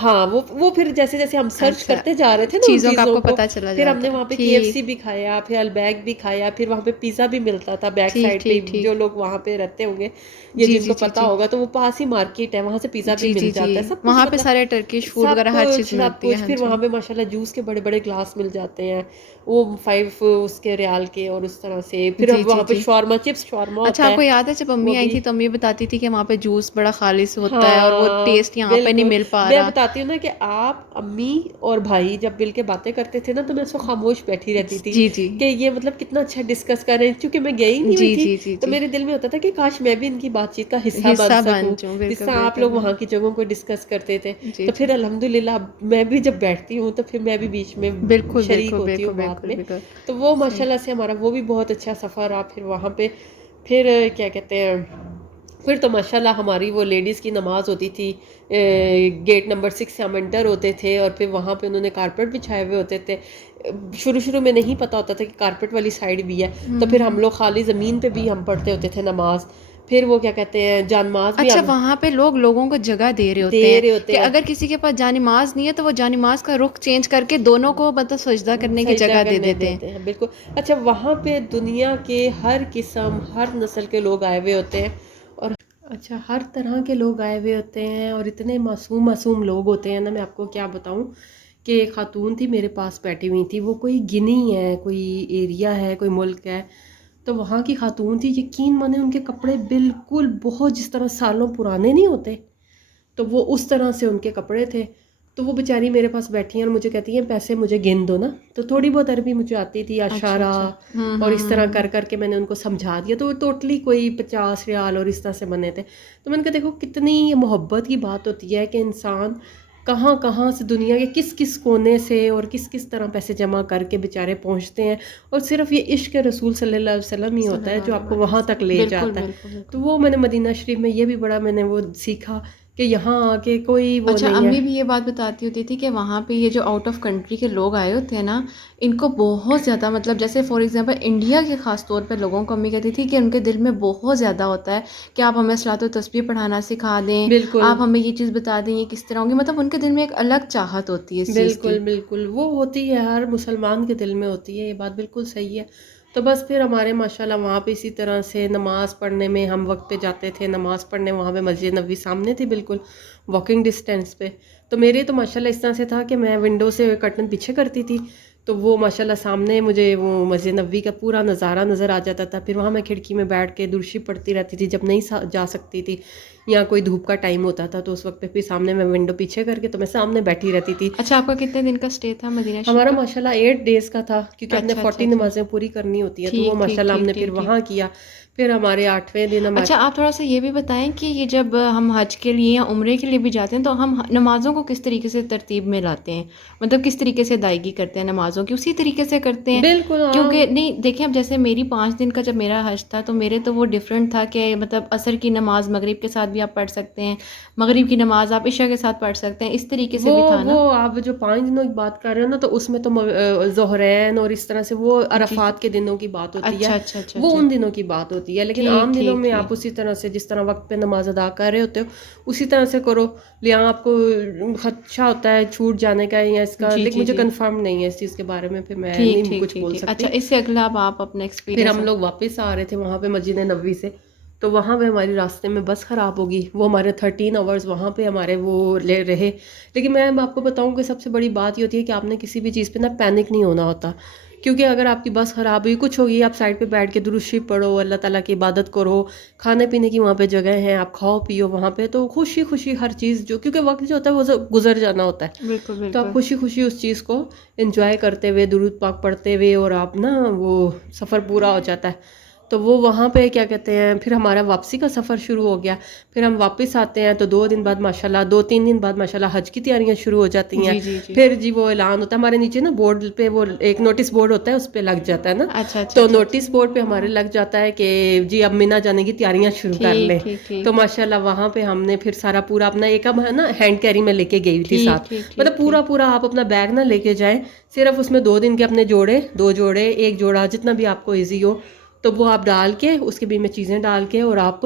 ہاں وہ پھر جیسے جیسے ہم سرچ اچھا, کرتے جا رہے تھے نا ان کا آپ چیزوں کو, پتہ چلا پھر ہم جاتا نے ہے. وہاں پہ KFC ٹھیک بھی کھایا, پھر البیگ بھی کھایا, پھر وہاں پہ پیزا بھی ملتا تھا بیک ٹھیک سائڈ پہ. ٹھیک ٹھیک. جو لوگ وہاں پہ رہتے ہوں گے یا جی جن جی کو جی پتا جی ہوگا, تو وہ پاس ہی مارکیٹ ہے, وہاں سے پیزا بھی جی مل جی جی. جاتا ہے. سب کچھ وہاں پہ مطلب سارے ٹرکش فوڈ سب وغیرہ ہر چیز کچھ سب ملتی ہے. کچھ. ہاں پھر جی. وہاں پہ ماشاءاللہ جوس کے بڑے بڑے گلاس مل جاتے ہیں, وہ 5 اس کے ریال کے, اور اس طرح سے. پھر جی اب جی وہاں پہ جی. شاورما, چپس شاورما اچھا, ہوتا آپ ہے کو یاد ہے جب وہ امی آئی بھی. تھی تو امی یہ بتاتی تھی کہ وہاں پہ جوس بڑا خالص ہوتا ہے, اور وہ ہاں ٹیسٹ یہاں پہ نہیں بالکل, مل پا میں رہا. بتاتی ہوں نا کہ آپ امی اور بھائی جب مل کے باتیں کرتے تھے نا, تو میں اس کو خاموش بیٹھی رہتی تھی جی جی کہ یہ مطلب کتنا اچھا ڈسکس کر رہے ہیں. کیونکہ میں گئی نہیں ہوئی جی تھی, جی جی تو جی. میرے دل میں ہوتا تھا کہ کاش میں بھی ان کی بات چیت کا حصہ بن سکوں, جاؤں. جس بالکل طرح آپ بالکل لوگ بالکل. وہاں کی جگہوں کو ڈسکس کرتے تھے. جی تو جی. پھر الحمدللہ میں بھی جب بیٹھتی ہوں تو پھر میں بھی بیچ میں بالکل شریک بالکل ہوتی بالکل ہوں بات بالکل میں. بالکل. تو وہ صحیح. ماشاءاللہ سے ہمارا وہ بھی بہت اچھا سفر رہا. پھر وہاں پہ پھر کیا کہتے ہیں, پھر تو ماشاءاللہ ہماری وہ لیڈیز کی نماز ہوتی تھی, گیٹ نمبر 6 سے ہم انٹر ہوتے تھے, اور پھر وہاں پہ انہوں نے کارپیٹ بچھائے ہوئے ہوتے تھے. شروع میں نہیں پتا ہوتا تھا کہ کارپیٹ والی سائڈ بھی ہے, تو پھر ہم لوگ خالی زمین پہ بھی ہم پڑھتے ہوتے تھے نماز. پھر وہ کیا کہتے ہیں جانماز بھی اچھا, ہم وہاں پہ لوگوں کو جگہ دے رہے ہوتے ہیں کہ ہیں. اگر کسی کے پاس جانماز نہیں ہے تو وہ جانماز کا رخ چینج کر کے دونوں کو مطلب سجدہ کرنے کی سجدہ جگہ دے کرنے دیتے ہیں. بالکل. اچھا, وہاں پہ دنیا کے ہر قسم ہر نسل کے لوگ آئے ہوئے ہوتے ہیں, اور اچھا ہر طرح کے لوگ آئے ہوئے ہوتے ہیں, اور اتنے معصوم لوگ ہوتے ہیں نا, میں آپ کو کیا بتاؤں. کہ ایک خاتون تھی میرے پاس بیٹھی ہوئی تھی, وہ کوئی گنی ہے, کوئی ایریا ہے, کوئی ملک ہے. تو وہاں کی خاتون تھی, یقین مانے ان کے کپڑے بالکل بہت جس طرح سالوں پرانے نہیں ہوتے, تو وہ اس طرح سے ان کے کپڑے تھے. تو وہ بیچاری میرے پاس بیٹھی ہیں اور مجھے کہتی ہیں پیسے مجھے گن دو نا. تو تھوڑی بہت عربی مجھے آتی تھی, اچھا اشارہ اچھا. اور اس طرح کر کر کے میں نے ان کو سمجھا دیا. تو وہ ٹوٹلی کوئی 50 ریال اور اس طرح سے بنے تھے. تو میں نے کہا دیکھو کتنی یہ محبت کی بات ہوتی ہے کہ انسان کہاں کہاں سے دنیا کے کس کس کونے سے اور کس کس طرح پیسے جمع کر کے بیچارے پہنچتے ہیں, اور صرف یہ عشق رسول صلی اللہ علیہ وسلم ہی صلی ہوتا ہے اللہ جو آپ کو علیہ وہاں تک وسلم. لے بالکل جاتا ہے. بالکل بالکل. تو وہ میں نے مدینہ شریف میں یہ بھی بڑا میں نے وہ سیکھا کہ یہاں آ کے کوئی وہ اچھا, نہیں ہے. امی بھی یہ بات بتاتی ہوتی تھی کہ وہاں پہ یہ جو آؤٹ آف کنٹری کے لوگ آئے ہوتے ہیں نا, ان کو بہت زیادہ مطلب جیسے فار ایگزامپل انڈیا کے خاص طور پہ لوگوں کو امی کہتی تھی کہ ان کے دل میں بہت زیادہ ہوتا ہے کہ آپ ہمیں صلاۃ و تسبیح پڑھانا سکھا دیں, بالکل آپ ہمیں یہ چیز بتا دیں یہ کس طرح ہوں گی. مطلب ان کے دل میں ایک الگ چاہت ہوتی ہے اس چیز کی. بالکل بالکل وہ ہوتی ہے, ہر مسلمان کے دل میں ہوتی ہے, یہ بات بالکل صحیح ہے. تو بس پھر ہمارے ماشاءاللہ وہاں پہ اسی طرح سے نماز پڑھنے میں ہم وقت پہ جاتے تھے, نماز پڑھنے وہاں پہ مسجد نبوی سامنے تھی بالکل واکنگ ڈسٹینس پہ. تو میرے تو ماشاءاللہ اس طرح سے تھا کہ میں ونڈو سے کرٹن پیچھے کرتی تھی, تو وہ ماشاءاللہ سامنے مجھے وہ مسجد نبوی کا پورا نظارہ نظر آ جاتا تھا. پھر وہاں میں کھڑکی میں بیٹھ کے درود شریف پڑھتی رہتی تھی جب نہیں جا سکتی تھی, یا کوئی دھوپ کا ٹائم ہوتا تھا تو اس وقت پہ پھر سامنے میں ونڈو پیچھے کر کے تو میں سامنے بیٹھی رہتی تھی. اچھا, آپ کا کتنے دن کا اسٹے تھا مدینہ شریف ہمارا کا؟ ماشاءاللہ 8 days کا تھا, کیونکہ اپنے اچھا اچھا 40 اچھا. نمازیں پوری کرنی ہوتی ہیں, تو وہ ٹھیک ٹھیک ماشاءاللہ ہم ٹھیک نے پھر ٹھیک ٹھیک. وہاں کیا. پھر ہمارے 8ویں دن اچھا, آپ تھوڑا سا یہ بھی بتائیں کہ یہ جب ہم حج کے لیے یا عمرے کے لیے بھی جاتے ہیں تو ہم نمازوں کو کس طریقے سے ترتیب میں لاتے ہیں, مطلب کس طریقے سے ادائیگی کرتے ہیں نمازوں کی, اسی طریقے سے کرتے ہیں؟ بالکل ہاں. کیونکہ نہیں دیکھیں, اب جیسے میری 5 دن کا جب میرا حج تھا تو میرے تو وہ ڈفرینٹ تھا کہ مطلب عصر کی نماز مغرب کے ساتھ بھی آپ پڑھ سکتے ہیں, مغرب کی نماز آپ عشاء کے ساتھ پڑھ سکتے ہیں, اس طریقے سے بھی تھا نا. وہ آپ جو 5 دنوں کی بات کر رہے ہو نا, تو اس میں تو ظہرین اور اس طرح سے وہ عرفات کے دنوں کی بات ہوتی ہے, اچھا اچھا وہ ان دنوں کی بات ہوتی ہے. لیکن عام دنوں میں آپ اسی طرح سے جس طرح وقت پہ نماز ادا کر رہے ہوتے ہو اسی طرح سے کرو. یہاں آپ کو خدشہ ہوتا ہے چھوٹ جانے کا یا اس کا, لیکن مجھے کنفرم نہیں ہے اس چیز کے بارے میں, پھر میں نہیں کچھ بول سکتی. اچھا, اس سے اگلا آپ اپنا پھر ایکسپیرینس. ہم لوگ واپس آ رہے تھے وہاں پہ مسجد نبوی سے, تو وہاں پہ ہماری راستے میں بس خراب ہوگی, وہ ہمارے 13 آورز وہاں پہ ہمارے وہ لے رہے. لیکن میں آپ کو بتاؤں کہ سب سے بڑی بات یہ ہوتی ہے کہ آپ نے کسی بھی چیز پہ نا پینک نہیں ہونا ہوتا, کیونکہ اگر آپ کی بس خراب ہوئی کچھ ہوگی, آپ سائڈ پہ بیٹھ کے درود شریف پڑھو, اللہ تعالیٰ کی عبادت کرو, کھانے پینے کی وہاں پہ جگہ ہیں, آپ کھاؤ پیو وہاں پہ, تو خوشی خوشی ہر چیز جو, کیونکہ وقت جو ہوتا ہے وہ گزر جانا ہوتا ہے, بالکل تو آپ خوشی خوشی اس چیز کو انجوائے کرتے ہوئے درود پاک پڑھتے ہوئے, اور آپ نا وہ سفر پورا ہو جاتا ہے. تو وہ وہاں پہ کیا کہتے ہیں, پھر ہمارا واپسی کا سفر شروع ہو گیا. پھر ہم واپس آتے ہیں تو 2 دن بعد ماشاءاللہ 2-3 دن بعد ماشاءاللہ حج کی تیاریاں شروع ہو جاتی ہیں. پھر جی وہ اعلان ہوتا ہے ہمارے نیچے نا بورڈ پہ, وہ ایک نوٹس بورڈ ہوتا ہے اس پہ لگ جاتا ہے نا, تو نوٹس بورڈ پہ ہمارے لگ جاتا ہے کہ جی اب مینا جانے کی تیاریاں شروع کر لیں. تو ماشاءاللہ وہاں پہ ہم نے پھر سارا پورا اپنا ایک اب ہے نا ہینڈ کیری میں لے کے گئی تھی ساتھ, مطلب پورا آپ اپنا بیگ نہ لے کے جائیں, صرف اس میں 2 دن کے اپنے جوڑے, 2 جوڑے, 1 جوڑا, جتنا بھی آپ کو ایزی ہو تو وہ آپ ڈال کے اس کے بھی میں چیزیں ڈال کے اور آپ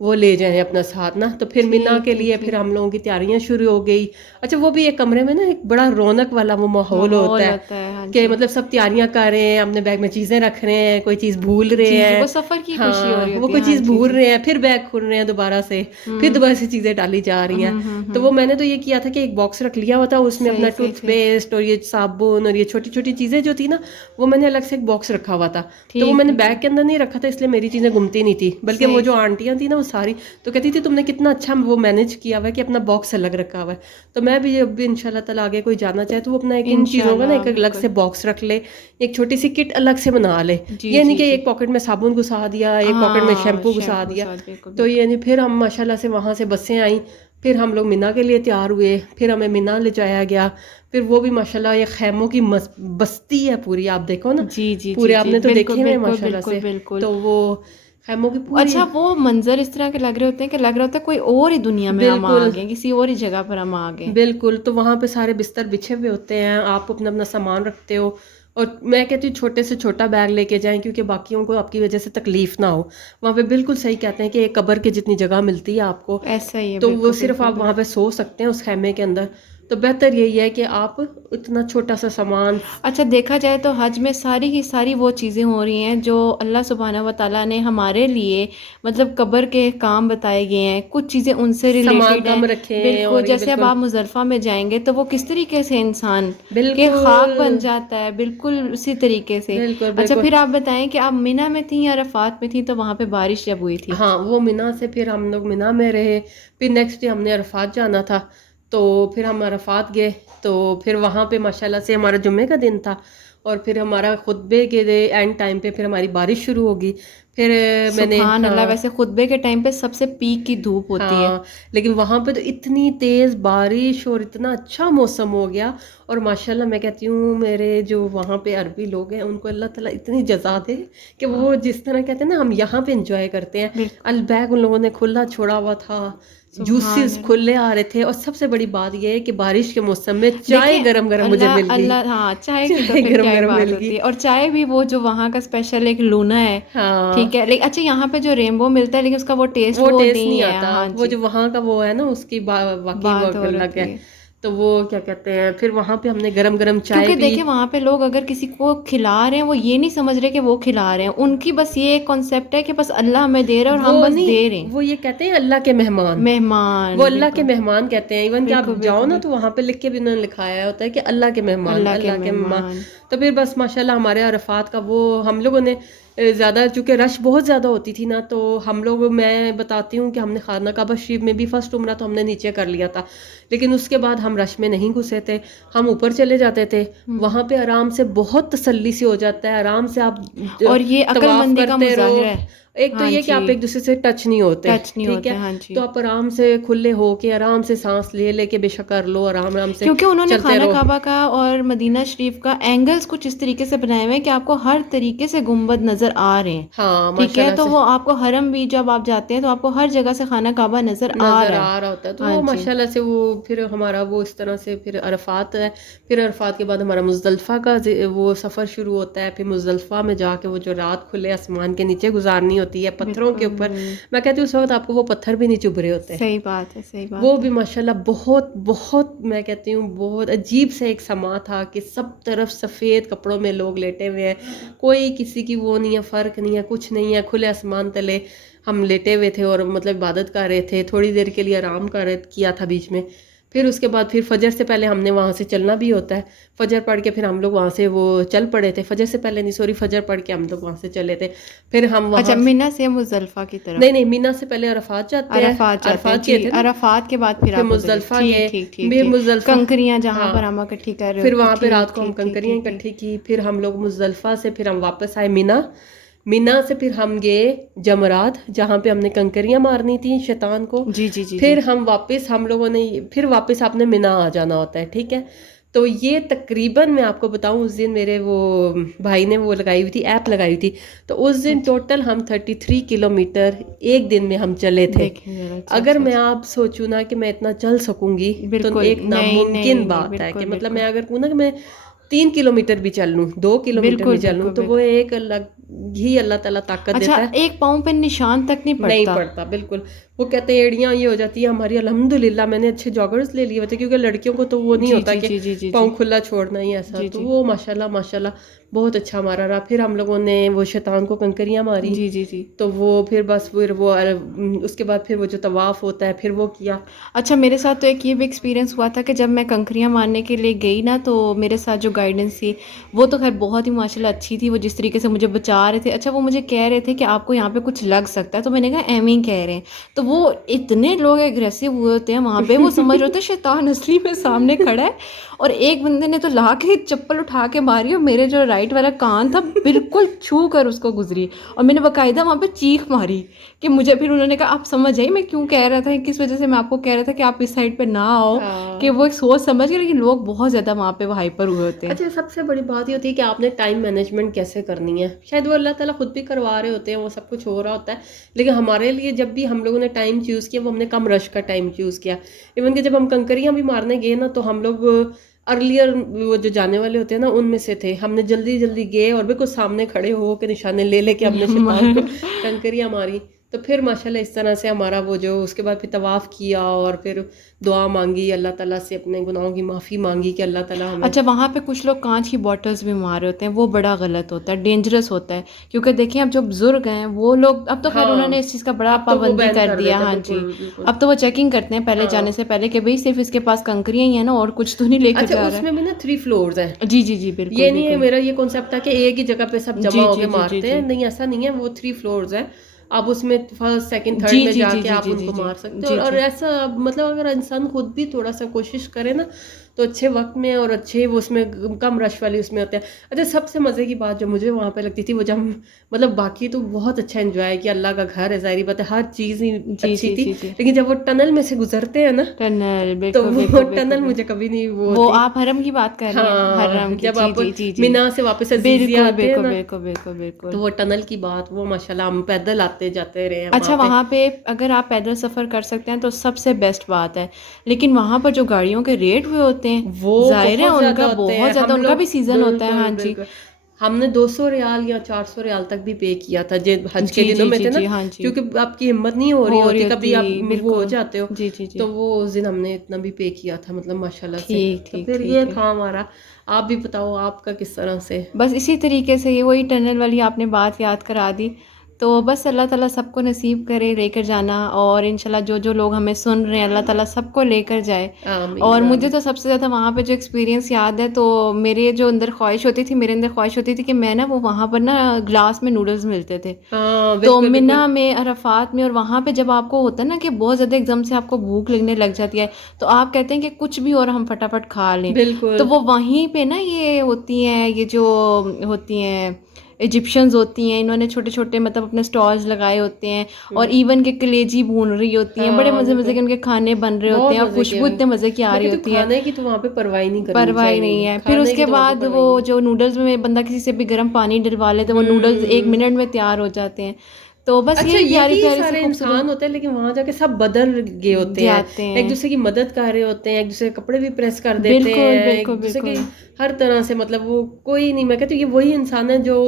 وہ لے جائیں اپنا ساتھ نا. تو پھر مینا کے لیے پھر ہم لوگوں کی تیاریاں شروع ہو گئی. اچھا وہ بھی ایک کمرے میں نا ایک بڑا رونق والا وہ ماحول ہوتا ہے کہ مطلب سب تیاریاں کر رہے ہیں, اپنے بیگ میں چیزیں رکھ رہے ہیں, کوئی چیز بھول رہے ہیں, وہ سفر کی خوشی ہو رہی وہ کوئی چیز بھول رہے ہیں, پھر بیگ کھول رہے ہیں دوبارہ سے, پھر دوبارہ سے چیزیں ڈالی جا رہی ہیں. تو وہ میں نے تو یہ کیا تھا کہ ایک باکس رکھ لیا ہوا تھا, اس میں اپنا ٹوتھ پیسٹ اور یہ صابن اور یہ چھوٹی چھوٹی چیزیں جو تھی نا وہ میں نے الگ سے ایک باکس رکھا ہوا تھا. تو وہ میں نے بیگ کے اندر نہیں رکھا تھا, اس لیے میری چیزیں گمتی نہیں تھی, بلکہ وہ جو آنٹیاں تھیں نا وہ ساری تو کہتی تھی تم نے کتنا اچھا وہ مینیج کیا ہوا ہے کہ اپنا باکس الگ رکھا ہوا ہے. تو میں بھی اب ان شاء اللہ تعالیٰ آگے کوئی جانا چاہے تو وہ اپنا ایک ان چیزوں کا نا ایک الگ سے باکس رکھ لے, ایک چھوٹی سی کٹ الگ سے بنا لے. یہ نہیں کہ ایک پاکٹ میں صابن گھسا دیا, ایک پاکٹ میں شیمپو گھسا دیا. تو یعنی پھر ہم ماشاءاللہ سے وہاں سے بسیں آئیں, پھر ہم لوگ مینا کے لیے تیار ہوئے, پھر ہمیں مینا لے جایا گیا. پھر وہ بھی ماشاءاللہ یہ خیموں کی بستی ہے پوری, آپ دیکھو نا پورے, آپ نے تو دیکھے ہوئے ماشاءاللہ سے, تو وہ خیموں کی پوری. اچھا وہ منظر اس طرح کے لگ رہے ہوتے ہیں کہ لگ رہا ہوتا ہے کوئی اور ہی دنیا میں ہم آ گئے, کسی اور ہی جگہ پر ہم آ گئے. بالکل. تو وہاں پہ سارے بستر بچھے ہوئے ہوتے ہیں, آپ اپنا اپنا سامان رکھتے ہو, اور میں کہتی ہوں چھوٹے سے چھوٹا بیگ لے کے جائیں کیونکہ باقیوں کو آپ کی وجہ سے تکلیف نہ ہو. وہاں پہ بالکل صحیح کہتے ہیں کہ ایک قبر کے جتنی جگہ ملتی ہے آپ کو, ایسا ہی ہے, تو وہ صرف آپ وہاں پہ سو سکتے ہیں اس خیمے کے اندر. تو بہتر یہی ہے کہ آپ اتنا چھوٹا سا سامان. اچھا دیکھا جائے تو حج میں ساری کی ساری وہ چیزیں ہو رہی ہیں جو اللہ سبحانہ و تعالیٰ نے ہمارے لیے مطلب قبر کے کام بتائے گئے ہیں, کچھ چیزیں ان سے ریلیٹڈ ہیں. بالکل جیسے اب آپ مزدلفہ میں جائیں گے تو وہ کس طریقے سے انسان کے خاک بن جاتا ہے, بالکل اسی طریقے سے. اچھا پھر آپ بتائیں کہ آپ مینا میں تھیں یا عرفات میں تھیں, تو وہاں پہ بارش جب ہوئی تھی؟ ہاں وہ مینا سے پھر ہم لوگ مینا میں رہے, پھر نیکسٹ ڈے ہم نے عرفات جانا تھا, تو پھر ہم عرفات گئے. تو پھر وہاں پہ ماشاءاللہ سے ہمارا جمعے کا دن تھا, اور پھر ہمارا خطبے کے اینڈ ٹائم پہ پھر ہماری بارش شروع ہوگی. پھر میں نے سبحان اللہ, ویسے خطبے کے ٹائم پہ سب سے پیک کی دھوپ ہوتی ہے, لیکن وہاں پہ تو اتنی تیز بارش اور اتنا اچھا موسم ہو گیا. اور ماشاءاللہ میں کہتی ہوں میرے جو وہاں پہ عربی لوگ ہیں ان کو اللہ تعالیٰ اتنی جزا دے کہ وہ جس طرح کہتے ہیں نا ہم یہاں پہ انجوائے کرتے ہیں. البیگ ان لوگوں نے کھلا چھوڑا ہوا تھا, جوسز کھلے آ رہے تھے, اور سب سے بڑی بات یہ ہے کہ بارش کے موسم میں چائے گرم گرم مجھے مل گئی. ہاں چائے کی تو پھر کیا بات ہوتی ہے, اور چائے بھی وہ جو وہاں کا اسپیشل ایک لونا ہے, ٹھیک ہے. لیکن اچھا یہاں پہ جو ریمبو ملتا ہے لیکن اس کا وہ ٹیسٹ نہیں آتا, وہ جو وہاں کا وہ ہے نا اس کی واقعی وہ الگ ہے. تو وہ کیا کہتے ہیں پھر وہاں پہ ہم نے گرم گرم چائے کیونکہ دیکھیں وہاں پہ لوگ اگر کسی کو کھلا رہے ہیں وہ یہ نہیں سمجھ رہے کہ وہ کھلا رہے ہیں, ان کی بس یہ کانسیپٹ ہے کہ بس اللہ ہمیں دے رہا ہے اور ہم بس دے رہے ہیں. وہ یہ کہتے ہیں اللہ کے مہمان, وہ اللہ کے مہمان کہتے ہیں. ایون کہ آپ جاؤ نا تو وہاں پہ لکھ کے بھی انہوں نے لکھایا ہوتا ہے کہ اللہ کے مہمان, اللہ کے مہمان. تو پھر بس ماشاءاللہ ہمارے عرفات کا وہ ہم لوگوں نے زیادہ, چونکہ رش بہت زیادہ ہوتی تھی نا, تو ہم لوگ, میں بتاتی ہوں کہ ہم نے خانہ کعبہ شریف میں بھی فرسٹ عمرہ تو ہم نے نیچے کر لیا تھا, لیکن اس کے بعد ہم رش میں نہیں گھسے تھے, ہم اوپر چلے جاتے تھے. وہاں پہ آرام سے بہت تسلی سے ہو جاتا ہے, آرام سے آپ اور یہ عقل مندی کا مظاہرہ ہے, ایک تو ہاں یہ کہ آپ جی، ایک دوسرے سے ٹچ نہیں ہوتے، ٹچ نہیں ٹھیک ہوتے، ہے، ہاں جی، تو آپ آرام سے کھلے ہو کے آرام سے سانس لے لے کے بے شک کر لو، آرام آرام سے کیونکہ انہوں نے چلتے خانہ رہو. کعبہ کا اور مدینہ شریف کا اینگلز کچھ اس طریقے سے بنائے ہوئے ہیں کہ آپ کو ہر طریقے سے گنبد نظر آ رہے ہیں. ہاں ٹھیک ماشاء ہے، اللہ تو سے وہ آپ کو حرم بھی جب آپ جاتے ہیں تو آپ کو ہر جگہ سے خانہ کعبہ نظر آ نظر رہا ہے. آ رہا ہوتا ہے. تو ہاں وہ جی، ماشاء اللہ سے وہ پھر ہمارا وہ اس طرح سے پھر عرفات ہے، پھر عرفات کے بعد ہمارا مزدلفہ کا وہ سفر شروع ہوتا ہے. پھر مزدلفہ میں جا کے وہ جو رات کھلے آسمان کے نیچے گزارنی ہوتی ہے پتھروں کے اوپر، بالکل میں کہتی ہوں اس وقت آپ کو وہ پتھر بھی نہیں چبھ رہے ہوتے. صحیح بات ہے، صحیح وہ بات ہے. بھی ماشاءاللہ بہت بہت میں کہتی ہوں بہت عجیب سے ایک سما تھا کہ سب طرف سفید کپڑوں میں لوگ لیٹے ہوئے ہیں، کوئی کسی کی وہ نہیں ہے، فرق نہیں ہے، کچھ نہیں ہے. کھلے آسمان تلے ہم لیٹے ہوئے تھے اور مطلب عبادت کر رہے تھے. تھوڑی دیر کے لیے آرام کیا تھا بیچ میں. پھر اس کے بعد پھر فجر سے پہلے ہم نے وہاں سے چلنا بھی ہوتا ہے. فجر پڑھ کے پھر ہم لوگ وہاں سے وہ چل پڑے تھے. فجر سے پہلے نہیں، سوری، فجر پڑھ کے ہم لوگ وہاں سے چلے تھے. پھر ہم اچھا، وہاں منہ سے مزدلفہ کی طرف؟ نہیں مینا سے پہلے عرفات جاتے ہیں، عرفات جاتے ہیں عرفات جی، گئے تھے نا، عرفات کے بعد پھر آپ ادھر مزدلفہ ٹھیک گئے. ٹھیک ٹھیک بھی ٹھیک، مزدلفہ، کنکریاں جہاں ہاں، پر ہم اکٹھی کر رہے پھر ہوتے، وہاں پہ رات ٹھیک کو ہم ٹھیک ٹھیک کنکریاں ٹھیک ٹھیک. اکٹھی کی. پھر ہم لوگ مزدلفہ سے پھر ہم واپس آئے مینا سے پھر ہم گئے جمرات جہاں پہ ہم نے کنکریاں مارنی تھیں شیطان کو. جی جی جی جی. پھر ہم لوگوں نے پھر واپس آپ نے مینا آ جانا ہوتا ہے، ٹھیک ہے. تو یہ تقریباً میں آپ کو بتاؤں اس دن میرے وہ بھائی نے وہ لگائی ہوئی تھی، ایپ لگائی ہوئی تھی، تو اس دن اچھا، ٹوٹل ہم 33 کلومیٹر ایک دن میں ہم چلے تھے. دیکھیں ذرا، اچھا اگر اچھا میں اچھا. آپ سوچوں نا کہ میں اتنا چل سکوں گی تو بالکل ایک نہیں ناممکن نہیں نہیں، بات ہے بالکل کہ مطلب بالکل میں اگر کہوں نا کہ میں 3 کلومیٹر بھی چل لوں، 2 کلومیٹر بالکل بھی چل لوں، بالکل تو وہ بالکل. ایک الگ ہی اللہ تعالیٰ طاقت اچھا، دیتا ہے. ایک پاؤں پہ نشان تک نہیں نہیں پڑتا؟ پڑتا بالکل. وہ کہتے ہیں ایڑیاں یہ ہو جاتی ہیں ہماری. الحمدللہ میں نے اچھے جاگرز لے لیے ہوتے کیونکہ لڑکیوں کو تو وہ نہیں جی ہوتا جی کہ جی جی جی جی پاؤں کھلا چھوڑنا ہی ایسا. جی تو جی وہ ماشاءاللہ ماشاءاللہ بہت اچھا ہمارا رہا. پھر ہم لوگوں نے وہ شیطان کو کنکریاں ماری، جی جی جی. تو وہ پھر بس پھر وہ اس کے بعد پھر وہ جو طواف ہوتا ہے پھر وہ کیا. اچھا، میرے ساتھ تو ایک یہ بھی ایکسپیرینس ہوا تھا کہ جب میں کنکریاں مارنے کے لیے گئی نا، تو میرے ساتھ جو گائیڈنس تھی وہ تو خیر بہت ہی ماشاء اللہ اچھی تھی. وہ جس طریقے سے مجھے بچا رہے تھے، اچھا وہ مجھے کہہ رہے تھے کہ آپ کو یہاں پہ کچھ لگ سکتا ہے، تو میں نے کہا ایویں ہی کہہ رہے ہیں. تو وہ اتنے لوگ اگریسو ہوئے ہوتے ہیں وہاں پہ، وہ سمجھ رہے ہوتے ہیں شیطان اصلی میں سامنے کھڑا ہے. اور ایک بندے نے تو لا کے چپل اٹھا کے ماری اور میرے جو رائٹ والا کان تھا بالکل چھو کر اس کو گزری. اور میں نے باقاعدہ وہاں پہ چیخ ماری کہ مجھے، پھر انہوں نے کہا آپ سمجھ آئی میں کیوں کہہ رہا تھا، کس وجہ سے میں آپ کو کہہ رہا تھا کہ آپ اس سائڈ پہ نہ آؤ، ہاں. کہ وہ ایک سوچ سمجھ گئے. لیکن لوگ بہت زیادہ وہاں پہ ہائپر ہوئے ہوتے ہیں. اچھا، سب سے بڑی بات یہ ہوتی ہے کہ آپ نے ٹائم مینجمنٹ کیسے کرنی ہے. شاید وہ اللہ تعالیٰ خود بھی کروا رہے ہوتے ہیں، وہ سب کچھ ہو رہا ہوتا ہے، لیکن ہمارے لیے جب بھی ہم لوگوں نے ٹائم چوز کیا وہ ہم نے کم رش کا ٹائم چوز کیا. ایون کہ جب ہم کنکریاں بھی مارنے گئے نا تو ہم لوگ ارلیئر وہ جو جانے والے ہوتے ہیں نا ان میں سے تھے. ہم نے جلدی جلدی گئے اور بالکل سامنے کھڑے ہو کے نشانے لے لے کے ہم نے شیطان کو کنکریاں ماری. تو پھر ماشاءاللہ اس طرح سے ہمارا وہ جو اس کے بعد پھر طواف کیا اور پھر دعا مانگی اللہ تعالیٰ سے، اپنے گناہوں کی معافی مانگی کہ اللہ تعالیٰ ہمیں. اچھا، وہاں پہ کچھ لوگ کانچ کی بوٹلز بھی مار رہے ہوتے ہیں، وہ بڑا غلط ہوتا ہے، ڈینجرس ہوتا ہے. کیونکہ دیکھیں اب جو بزرگ ہیں وہ لوگ، اب تو خیر ہاں انہوں نے اس چیز کا بڑا اب تو وہ پابندی بین کر دیا. دیتے ہیں، ہاں جی، بالکل بالکل. اب تو وہ چیکنگ کرتے ہیں پہلے ہاں. جانے سے پہلے کہ بھئی صرف اس کے پاس کنکریاں ہی ہیں نا، اور کچھ تو نہیں لے کر اچھا، جا رہا اس میں بھی نا 3 فلورز ہیں. ہے. جی جی جی، بالکل یہ نہیں ہے بالکل. میرا یہ کنسیپٹ تھا کہ ایک ہی جگہ پہ سب جمع جی ہو جی کے جی جی مارتے ہیں، جی نہیں ایسا نہیں ہے. وہ 3 فلورز ہیں. آپ اس میں فرسٹ سیکنڈ تھرڈ جی میں جی جا جی کے جی آپ جی ان جی کو جی مار سکتے ہو. جی اور جی. ایسا مطلب اگر انسان خود بھی تھوڑا سا کوشش کرے نا تو اچھے وقت میں اور اچھے وہ اس میں کم رش والی اس میں ہوتے ہیں. اچھا، سب سے مزے کی بات جو مجھے وہاں پہ لگتی تھی وہ جب مطلب باقی تو بہت اچھا انجوائے کیا، اللہ کا گھر ہے، ظاہری بات ہے ہر چیز ہی جی اچھی جی تھی، جی جی. لیکن جب وہ ٹنل میں سے گزرتے ہیں نا ٹنل، تو بالکل وہ بالکل بالکل ٹنل مجھے بالکل. کبھی نہیں وہ وہ ہوتی. آپ حرم کی بات کر رہی ہیں، ہاں، حرم کی. جب جی آپ جی جی جی، مینا سے واپس عزیزیہ بالکل آتے ہیں بالکل نا بالکل بالکل بالکل. تو وہ ٹنل کی بات، وہ ماشاءاللہ ہم پیدل آتے جاتے رہے ہیں اچھا، وہاں پہ اگر آپ پیدل سفر کر سکتے ہیں تو سب سے بیسٹ بات ہے. لیکن وہاں پر جو گاڑیوں کے ریٹ ہوئے ہوتے ہیں، وہ ظاہر ہے بہت ان زیادہ کا ہوتے ہیں. بہت زیادہ، ہم ان کا لوگ بھی سیزن ہوتا ہے. ہاں بالکل جی. بالکل ہم نے 200 ریال یا 400 ریال تک بھی پے کیا تھا حج کے جی دنوں جی میں جی تھے نا، جی. ہاں جی، کیونکہ آپ کی ہمت نہیں ہو رہی ہوتی، کبھی آپ وہ ہو بالکل. جاتے ہو. جی جی جی. تو وہ اس دن ہم نے اتنا بھی پے کیا تھا، مطلب ماشاءاللہ سے. ٹھیک تو ٹھیک پھر ٹھیک یہ ٹھیک. تھا ہمارا. آپ بھی بتاؤ آپ کا کس طرح سے؟ بس اسی طریقے سے یہ وہی ٹنل والی آپ نے بات یاد کرا دی. تو بس اللہ تعالیٰ سب کو نصیب کرے لے کر جانا، اور انشاءاللہ جو جو لوگ ہمیں سن رہے ہیں اللہ تعالیٰ سب کو لے کر جائے. اور آمین مجھے آمین. تو سب سے زیادہ وہاں پہ جو ایکسپیرینس یاد ہے، تو میرے جو اندر خواہش ہوتی تھی، میرے اندر خواہش ہوتی تھی کہ میں نا وہاں پر نا گلاس میں نوڈلز ملتے تھے. ہاں تو بالکل بالکل. منا میں، عرفات میں، اور وہاں پہ جب آپ کو ہوتا ہے نا کہ بہت زیادہ ایک دم سے آپ کو بھوک لگنے لگ جاتی ہے، تو آپ کہتے ہیں کہ کچھ بھی اور ہم فٹافٹ کھا لیں. بالکل تو وہ وہیں پہ نا یہ ہوتی ہیں، یہ جو ہوتی ہیں ایجپشنز ہوتی ہیں، انہوں نے چھوٹے چھوٹے مطلب اپنے سٹالز لگائے ہوتے ہیں، اور ایون کہ کلیجی بھون رہی ہوتی ہیں، بڑے مزے مزے کے ان کے کھانے بن رہے ہوتے بہت ہیں، اور مزے خوشبو اتنے مزے کی آ میں رہی کہتی ہوں ہوتی ہے، کھانے کی تو وہاں پہ پرواہ نہیں کرنی پرواہ نہیں چاہیے، ہے۔ پھر اس کھانے کی کے تو وہاں پہ بعد پرواہ وہ نہیں۔ جو نوڈلز میں بندہ کسی سے بھی گرم پانی ڈلوا لے تو وہ نوڈلز 1 منٹ میں تیار ہو جاتے ہیں۔ تو بس اچھا یہی پیاری یہی پیاری سی سارے انسان خوبصورت ہوتے ہیں، لیکن وہاں جا کے سب بدل گئے ہوتے ہیں، جاتے ایک ہیں، دوسرے کی مدد کر رہے ہوتے ہیں، ایک دوسرے کے کپڑے بھی پریس کر دیتے بالکل ہیں، بالکل ایک دوسرے کی بالکل، ہر طرح سے، مطلب وہ کوئی نہیں، میں کہتی ہوں یہ وہی انسان ہے جو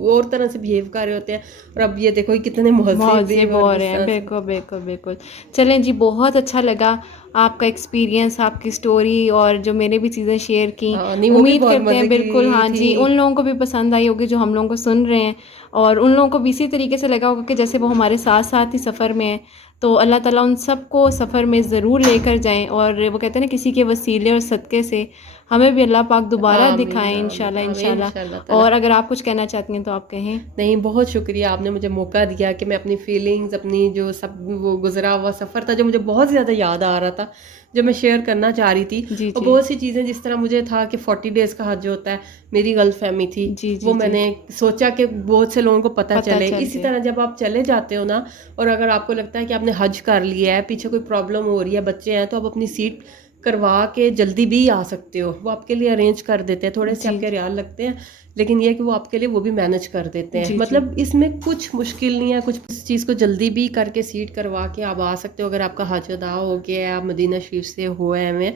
اور طرح سے بہیو کر رہے ہوتے ہیں، اور اب یہ دیکھو یہ کتنے مہذب بھی مہذب اور ہو رہے اس ہیں، طرح سے۔ بالکل بالکل بالکل۔ چلیں جی، بہت اچھا لگا آپ کا ایکسپیرینس، آپ کی سٹوری، اور جو میں نے بھی چیزیں شیئر کی، ہاں نہیں وہ بھی امید بہت کرتے ہیں مزے بالکل کی ہاں تھی۔ جی ان لوگوں کو بھی پسند آئی ہوگی جو ہم لوگوں کو سن رہے ہیں، اور ان لوگوں کو بھی اسی طریقے سے لگا ہوگا کہ جیسے وہ ہمارے ساتھ ساتھ ہی سفر میں ہیں۔ تو اللہ تعالیٰ ان سب کو سفر میں ضرور لے کر جائیں، اور وہ کہتے ہیں نا کسی کے وسیلے اور صدقے سے ہمیں بھی اللہ پاک دوبارہ آمین دکھائیں آمین انشاءاللہ آمین انشاءاللہ۔ انشاء اللہ تعالیٰ۔ اور اگر آپ کچھ کہنا چاہتی ہیں تو آپ کہیں۔ نہیں بہت شکریہ، آپ نے مجھے موقع دیا کہ میں اپنی فیلنگز، اپنی جو سب وہ گزرا ہوا سفر تھا جو مجھے بہت زیادہ یاد آ رہا تھا، جو میں شیئر کرنا چاہ رہی تھی، جی اور جی بہت سی چیزیں جس طرح مجھے تھا کہ 40 ڈیز کا حج ہوتا ہے، میری غلط فہمی تھی، جی وہ جی میں جی نے سوچا کہ بہت سے لوگوں کو پتہ پتہ چلے۔ چل اسی جائے، طرح جب آپ چلے جاتے ہو نا، اور اگر آپ کو لگتا ہے کہ آپ نے حج کر لیا ہے، پیچھے کوئی پرابلم ہو رہی ہے، بچے ہیں، تو آپ اپنی سیٹ کروا کے جلدی بھی آ سکتے ہو، وہ آپ کے لیے ارینج کر دیتے ہیں، تھوڑے سے جی آپ کے ریال لگتے ہیں، لیکن یہ کہ وہ آپ کے لیے وہ بھی مینج کر دیتے ہیں، جی جی مطلب اس میں کچھ مشکل نہیں ہے، کچھ اس چیز کو جلدی بھی کر کے سیٹ کروا کے آپ آ سکتے ہو، اگر آپ کا حج ادا ہو گیا ہے، آپ مدینہ شریف سے ہوئے ہیں،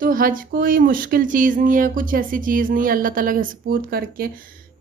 تو حج کوئی مشکل چیز نہیں ہے، کچھ ایسی چیز نہیں ہے، اللہ تعالیٰ کے سپورٹ کر کے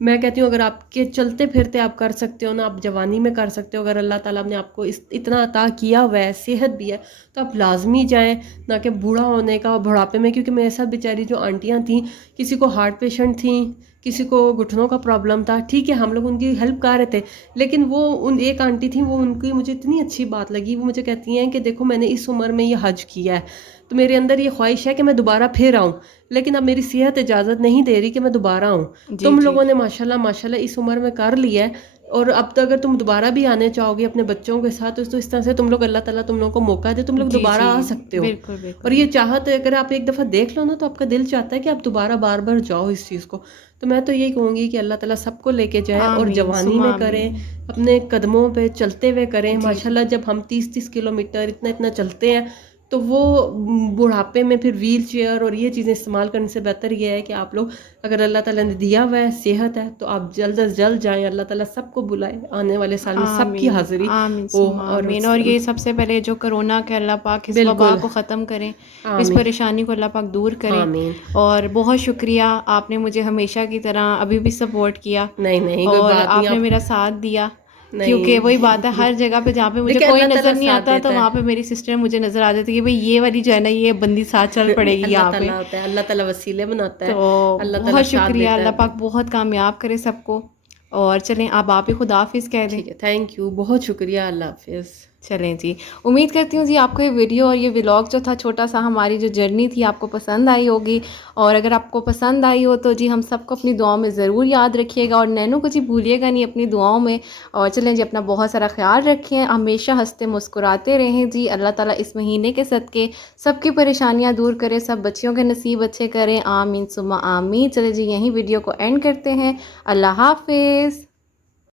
میں کہتی ہوں اگر آپ کے چلتے پھرتے آپ کر سکتے ہو نا، آپ جوانی میں کر سکتے ہو، اگر اللہ تعالیٰ نے آپ کو اتنا عطا کیا ہوا ہے، صحت بھی ہے، تو آپ لازمی جائیں، نہ کہ بوڑھا ہونے کا اور بڑھاپے میں، کیونکہ میرے ساتھ بیچاری جو آنٹیاں تھیں، کسی کو ہارٹ پیشنٹ تھیں، کسی کو گھٹنوں کا پرابلم تھا، ٹھیک ہے ہم لوگ ان کی ہیلپ کر رہے تھے، لیکن وہ ان ایک آنٹی تھیں، وہ ان کی مجھے اتنی اچھی بات لگی، وہ مجھے کہتی ہیں کہ دیکھو میں نے اس عمر میں یہ حج کیا ہے، تو میرے اندر یہ خواہش ہے کہ میں دوبارہ پھر آؤں، لیکن اب میری صحت اجازت نہیں دے رہی کہ میں دوبارہ آؤں۔ جی تم جی لوگوں نے ماشاءاللہ ماشاءاللہ اس عمر میں کر لیا ہے، اور اب تو اگر تم دوبارہ بھی آنے چاہو گے اپنے بچوں کے ساتھ، تو اس طرح سے تم لوگ اللہ تعالیٰ تم لوگوں کو موقع دے، تم لوگ جی دوبارہ جی آ سکتے ہو، بالکل اور بالکل یہ چاہت اگر آپ ایک دفعہ دیکھ لو نا، تو آپ کا دل چاہتا ہے کہ آپ دوبارہ بار بار جاؤ اس چیز کو۔ تو میں تو یہی کہوں گی کہ اللہ تعالیٰ سب کو لے کے جائے، اور آمین جوانی ثم میں کریں، آمین۔ اپنے قدموں پہ چلتے ہوئے کریں، جی جی ماشاءاللہ جب ہم 30 کلومیٹر اتنا چلتے ہیں، تو وہ بڑھاپے میں پھر ویل چیئر اور یہ چیزیں استعمال کرنے سے بہتر یہ ہے کہ آپ لوگ اگر اللہ تعالیٰ نے دیا ہوا ہے، صحت ہے، تو آپ جلد از جلد جائیں، اللہ تعالیٰ سب کو بلائے، آنے والے سال میں سب کی آمین حاضری آمین ہو، ثم آمین۔ اور یہ سب سے پہلے جو کرونا کے اللہ پاک اس وبا بالکل کو ختم کریں، اس آمین پریشانی کو اللہ پاک دور کریں۔ آمین۔ اور بہت شکریہ، آپ نے مجھے ہمیشہ کی طرح ابھی بھی سپورٹ کیا، نہیں کوئی اور بات نہیں، آپ نے آپ میرا ساتھ دیا، کیونکہ وہی بات ہے نہیں ہر جگہ پہ جہاں پہ مجھے دیکھیں کوئی اللہ نظر تعالیٰ نہیں ساتھ آتا تو دیتا وہاں پہ میری سسٹر مجھے نظر آ جاتی کہ بھئی یہ والی جو ہے نا یہ بندی ساتھ چل پڑے گی اللہ یہاں پہ۔ تعالیٰ ہوتا ہے، اللہ تعالیٰ وسیلے بناتا ہے، تو اللہ تعالیٰ بہت ساتھ شکریہ، دیتا اللہ ہے۔ پاک بہت کامیاب کرے سب کو۔ اور چلیں آپ ہی خدا حافظ کہہ دیں۔ ٹھیک ہے، تھینک یو، بہت شکریہ، اللہ حافظ۔ چلیں جی، امید کرتی ہوں جی آپ کو یہ ویڈیو اور یہ ولاگ جو تھا چھوٹا سا ہماری جو جرنی تھی آپ کو پسند آئی ہوگی، اور اگر آپ کو پسند آئی ہو تو جی ہم سب کو اپنی دعاؤں میں ضرور یاد رکھیے گا، اور نینو کو جی بھولیے گا نہیں اپنی دعاؤں میں۔ اور چلیں جی اپنا بہت سارا خیال رکھیں، ہمیشہ ہنستے مسکراتے رہیں جی، اللہ تعالیٰ اس مہینے کے صدقے سب کی پریشانیاں دور کرے، سب بچیوں کے نصیب اچھے کریں، آمین ثم آمین۔ چلیں جی یہیں ویڈیو کو اینڈ کرتے ہیں، اللہ حافظ۔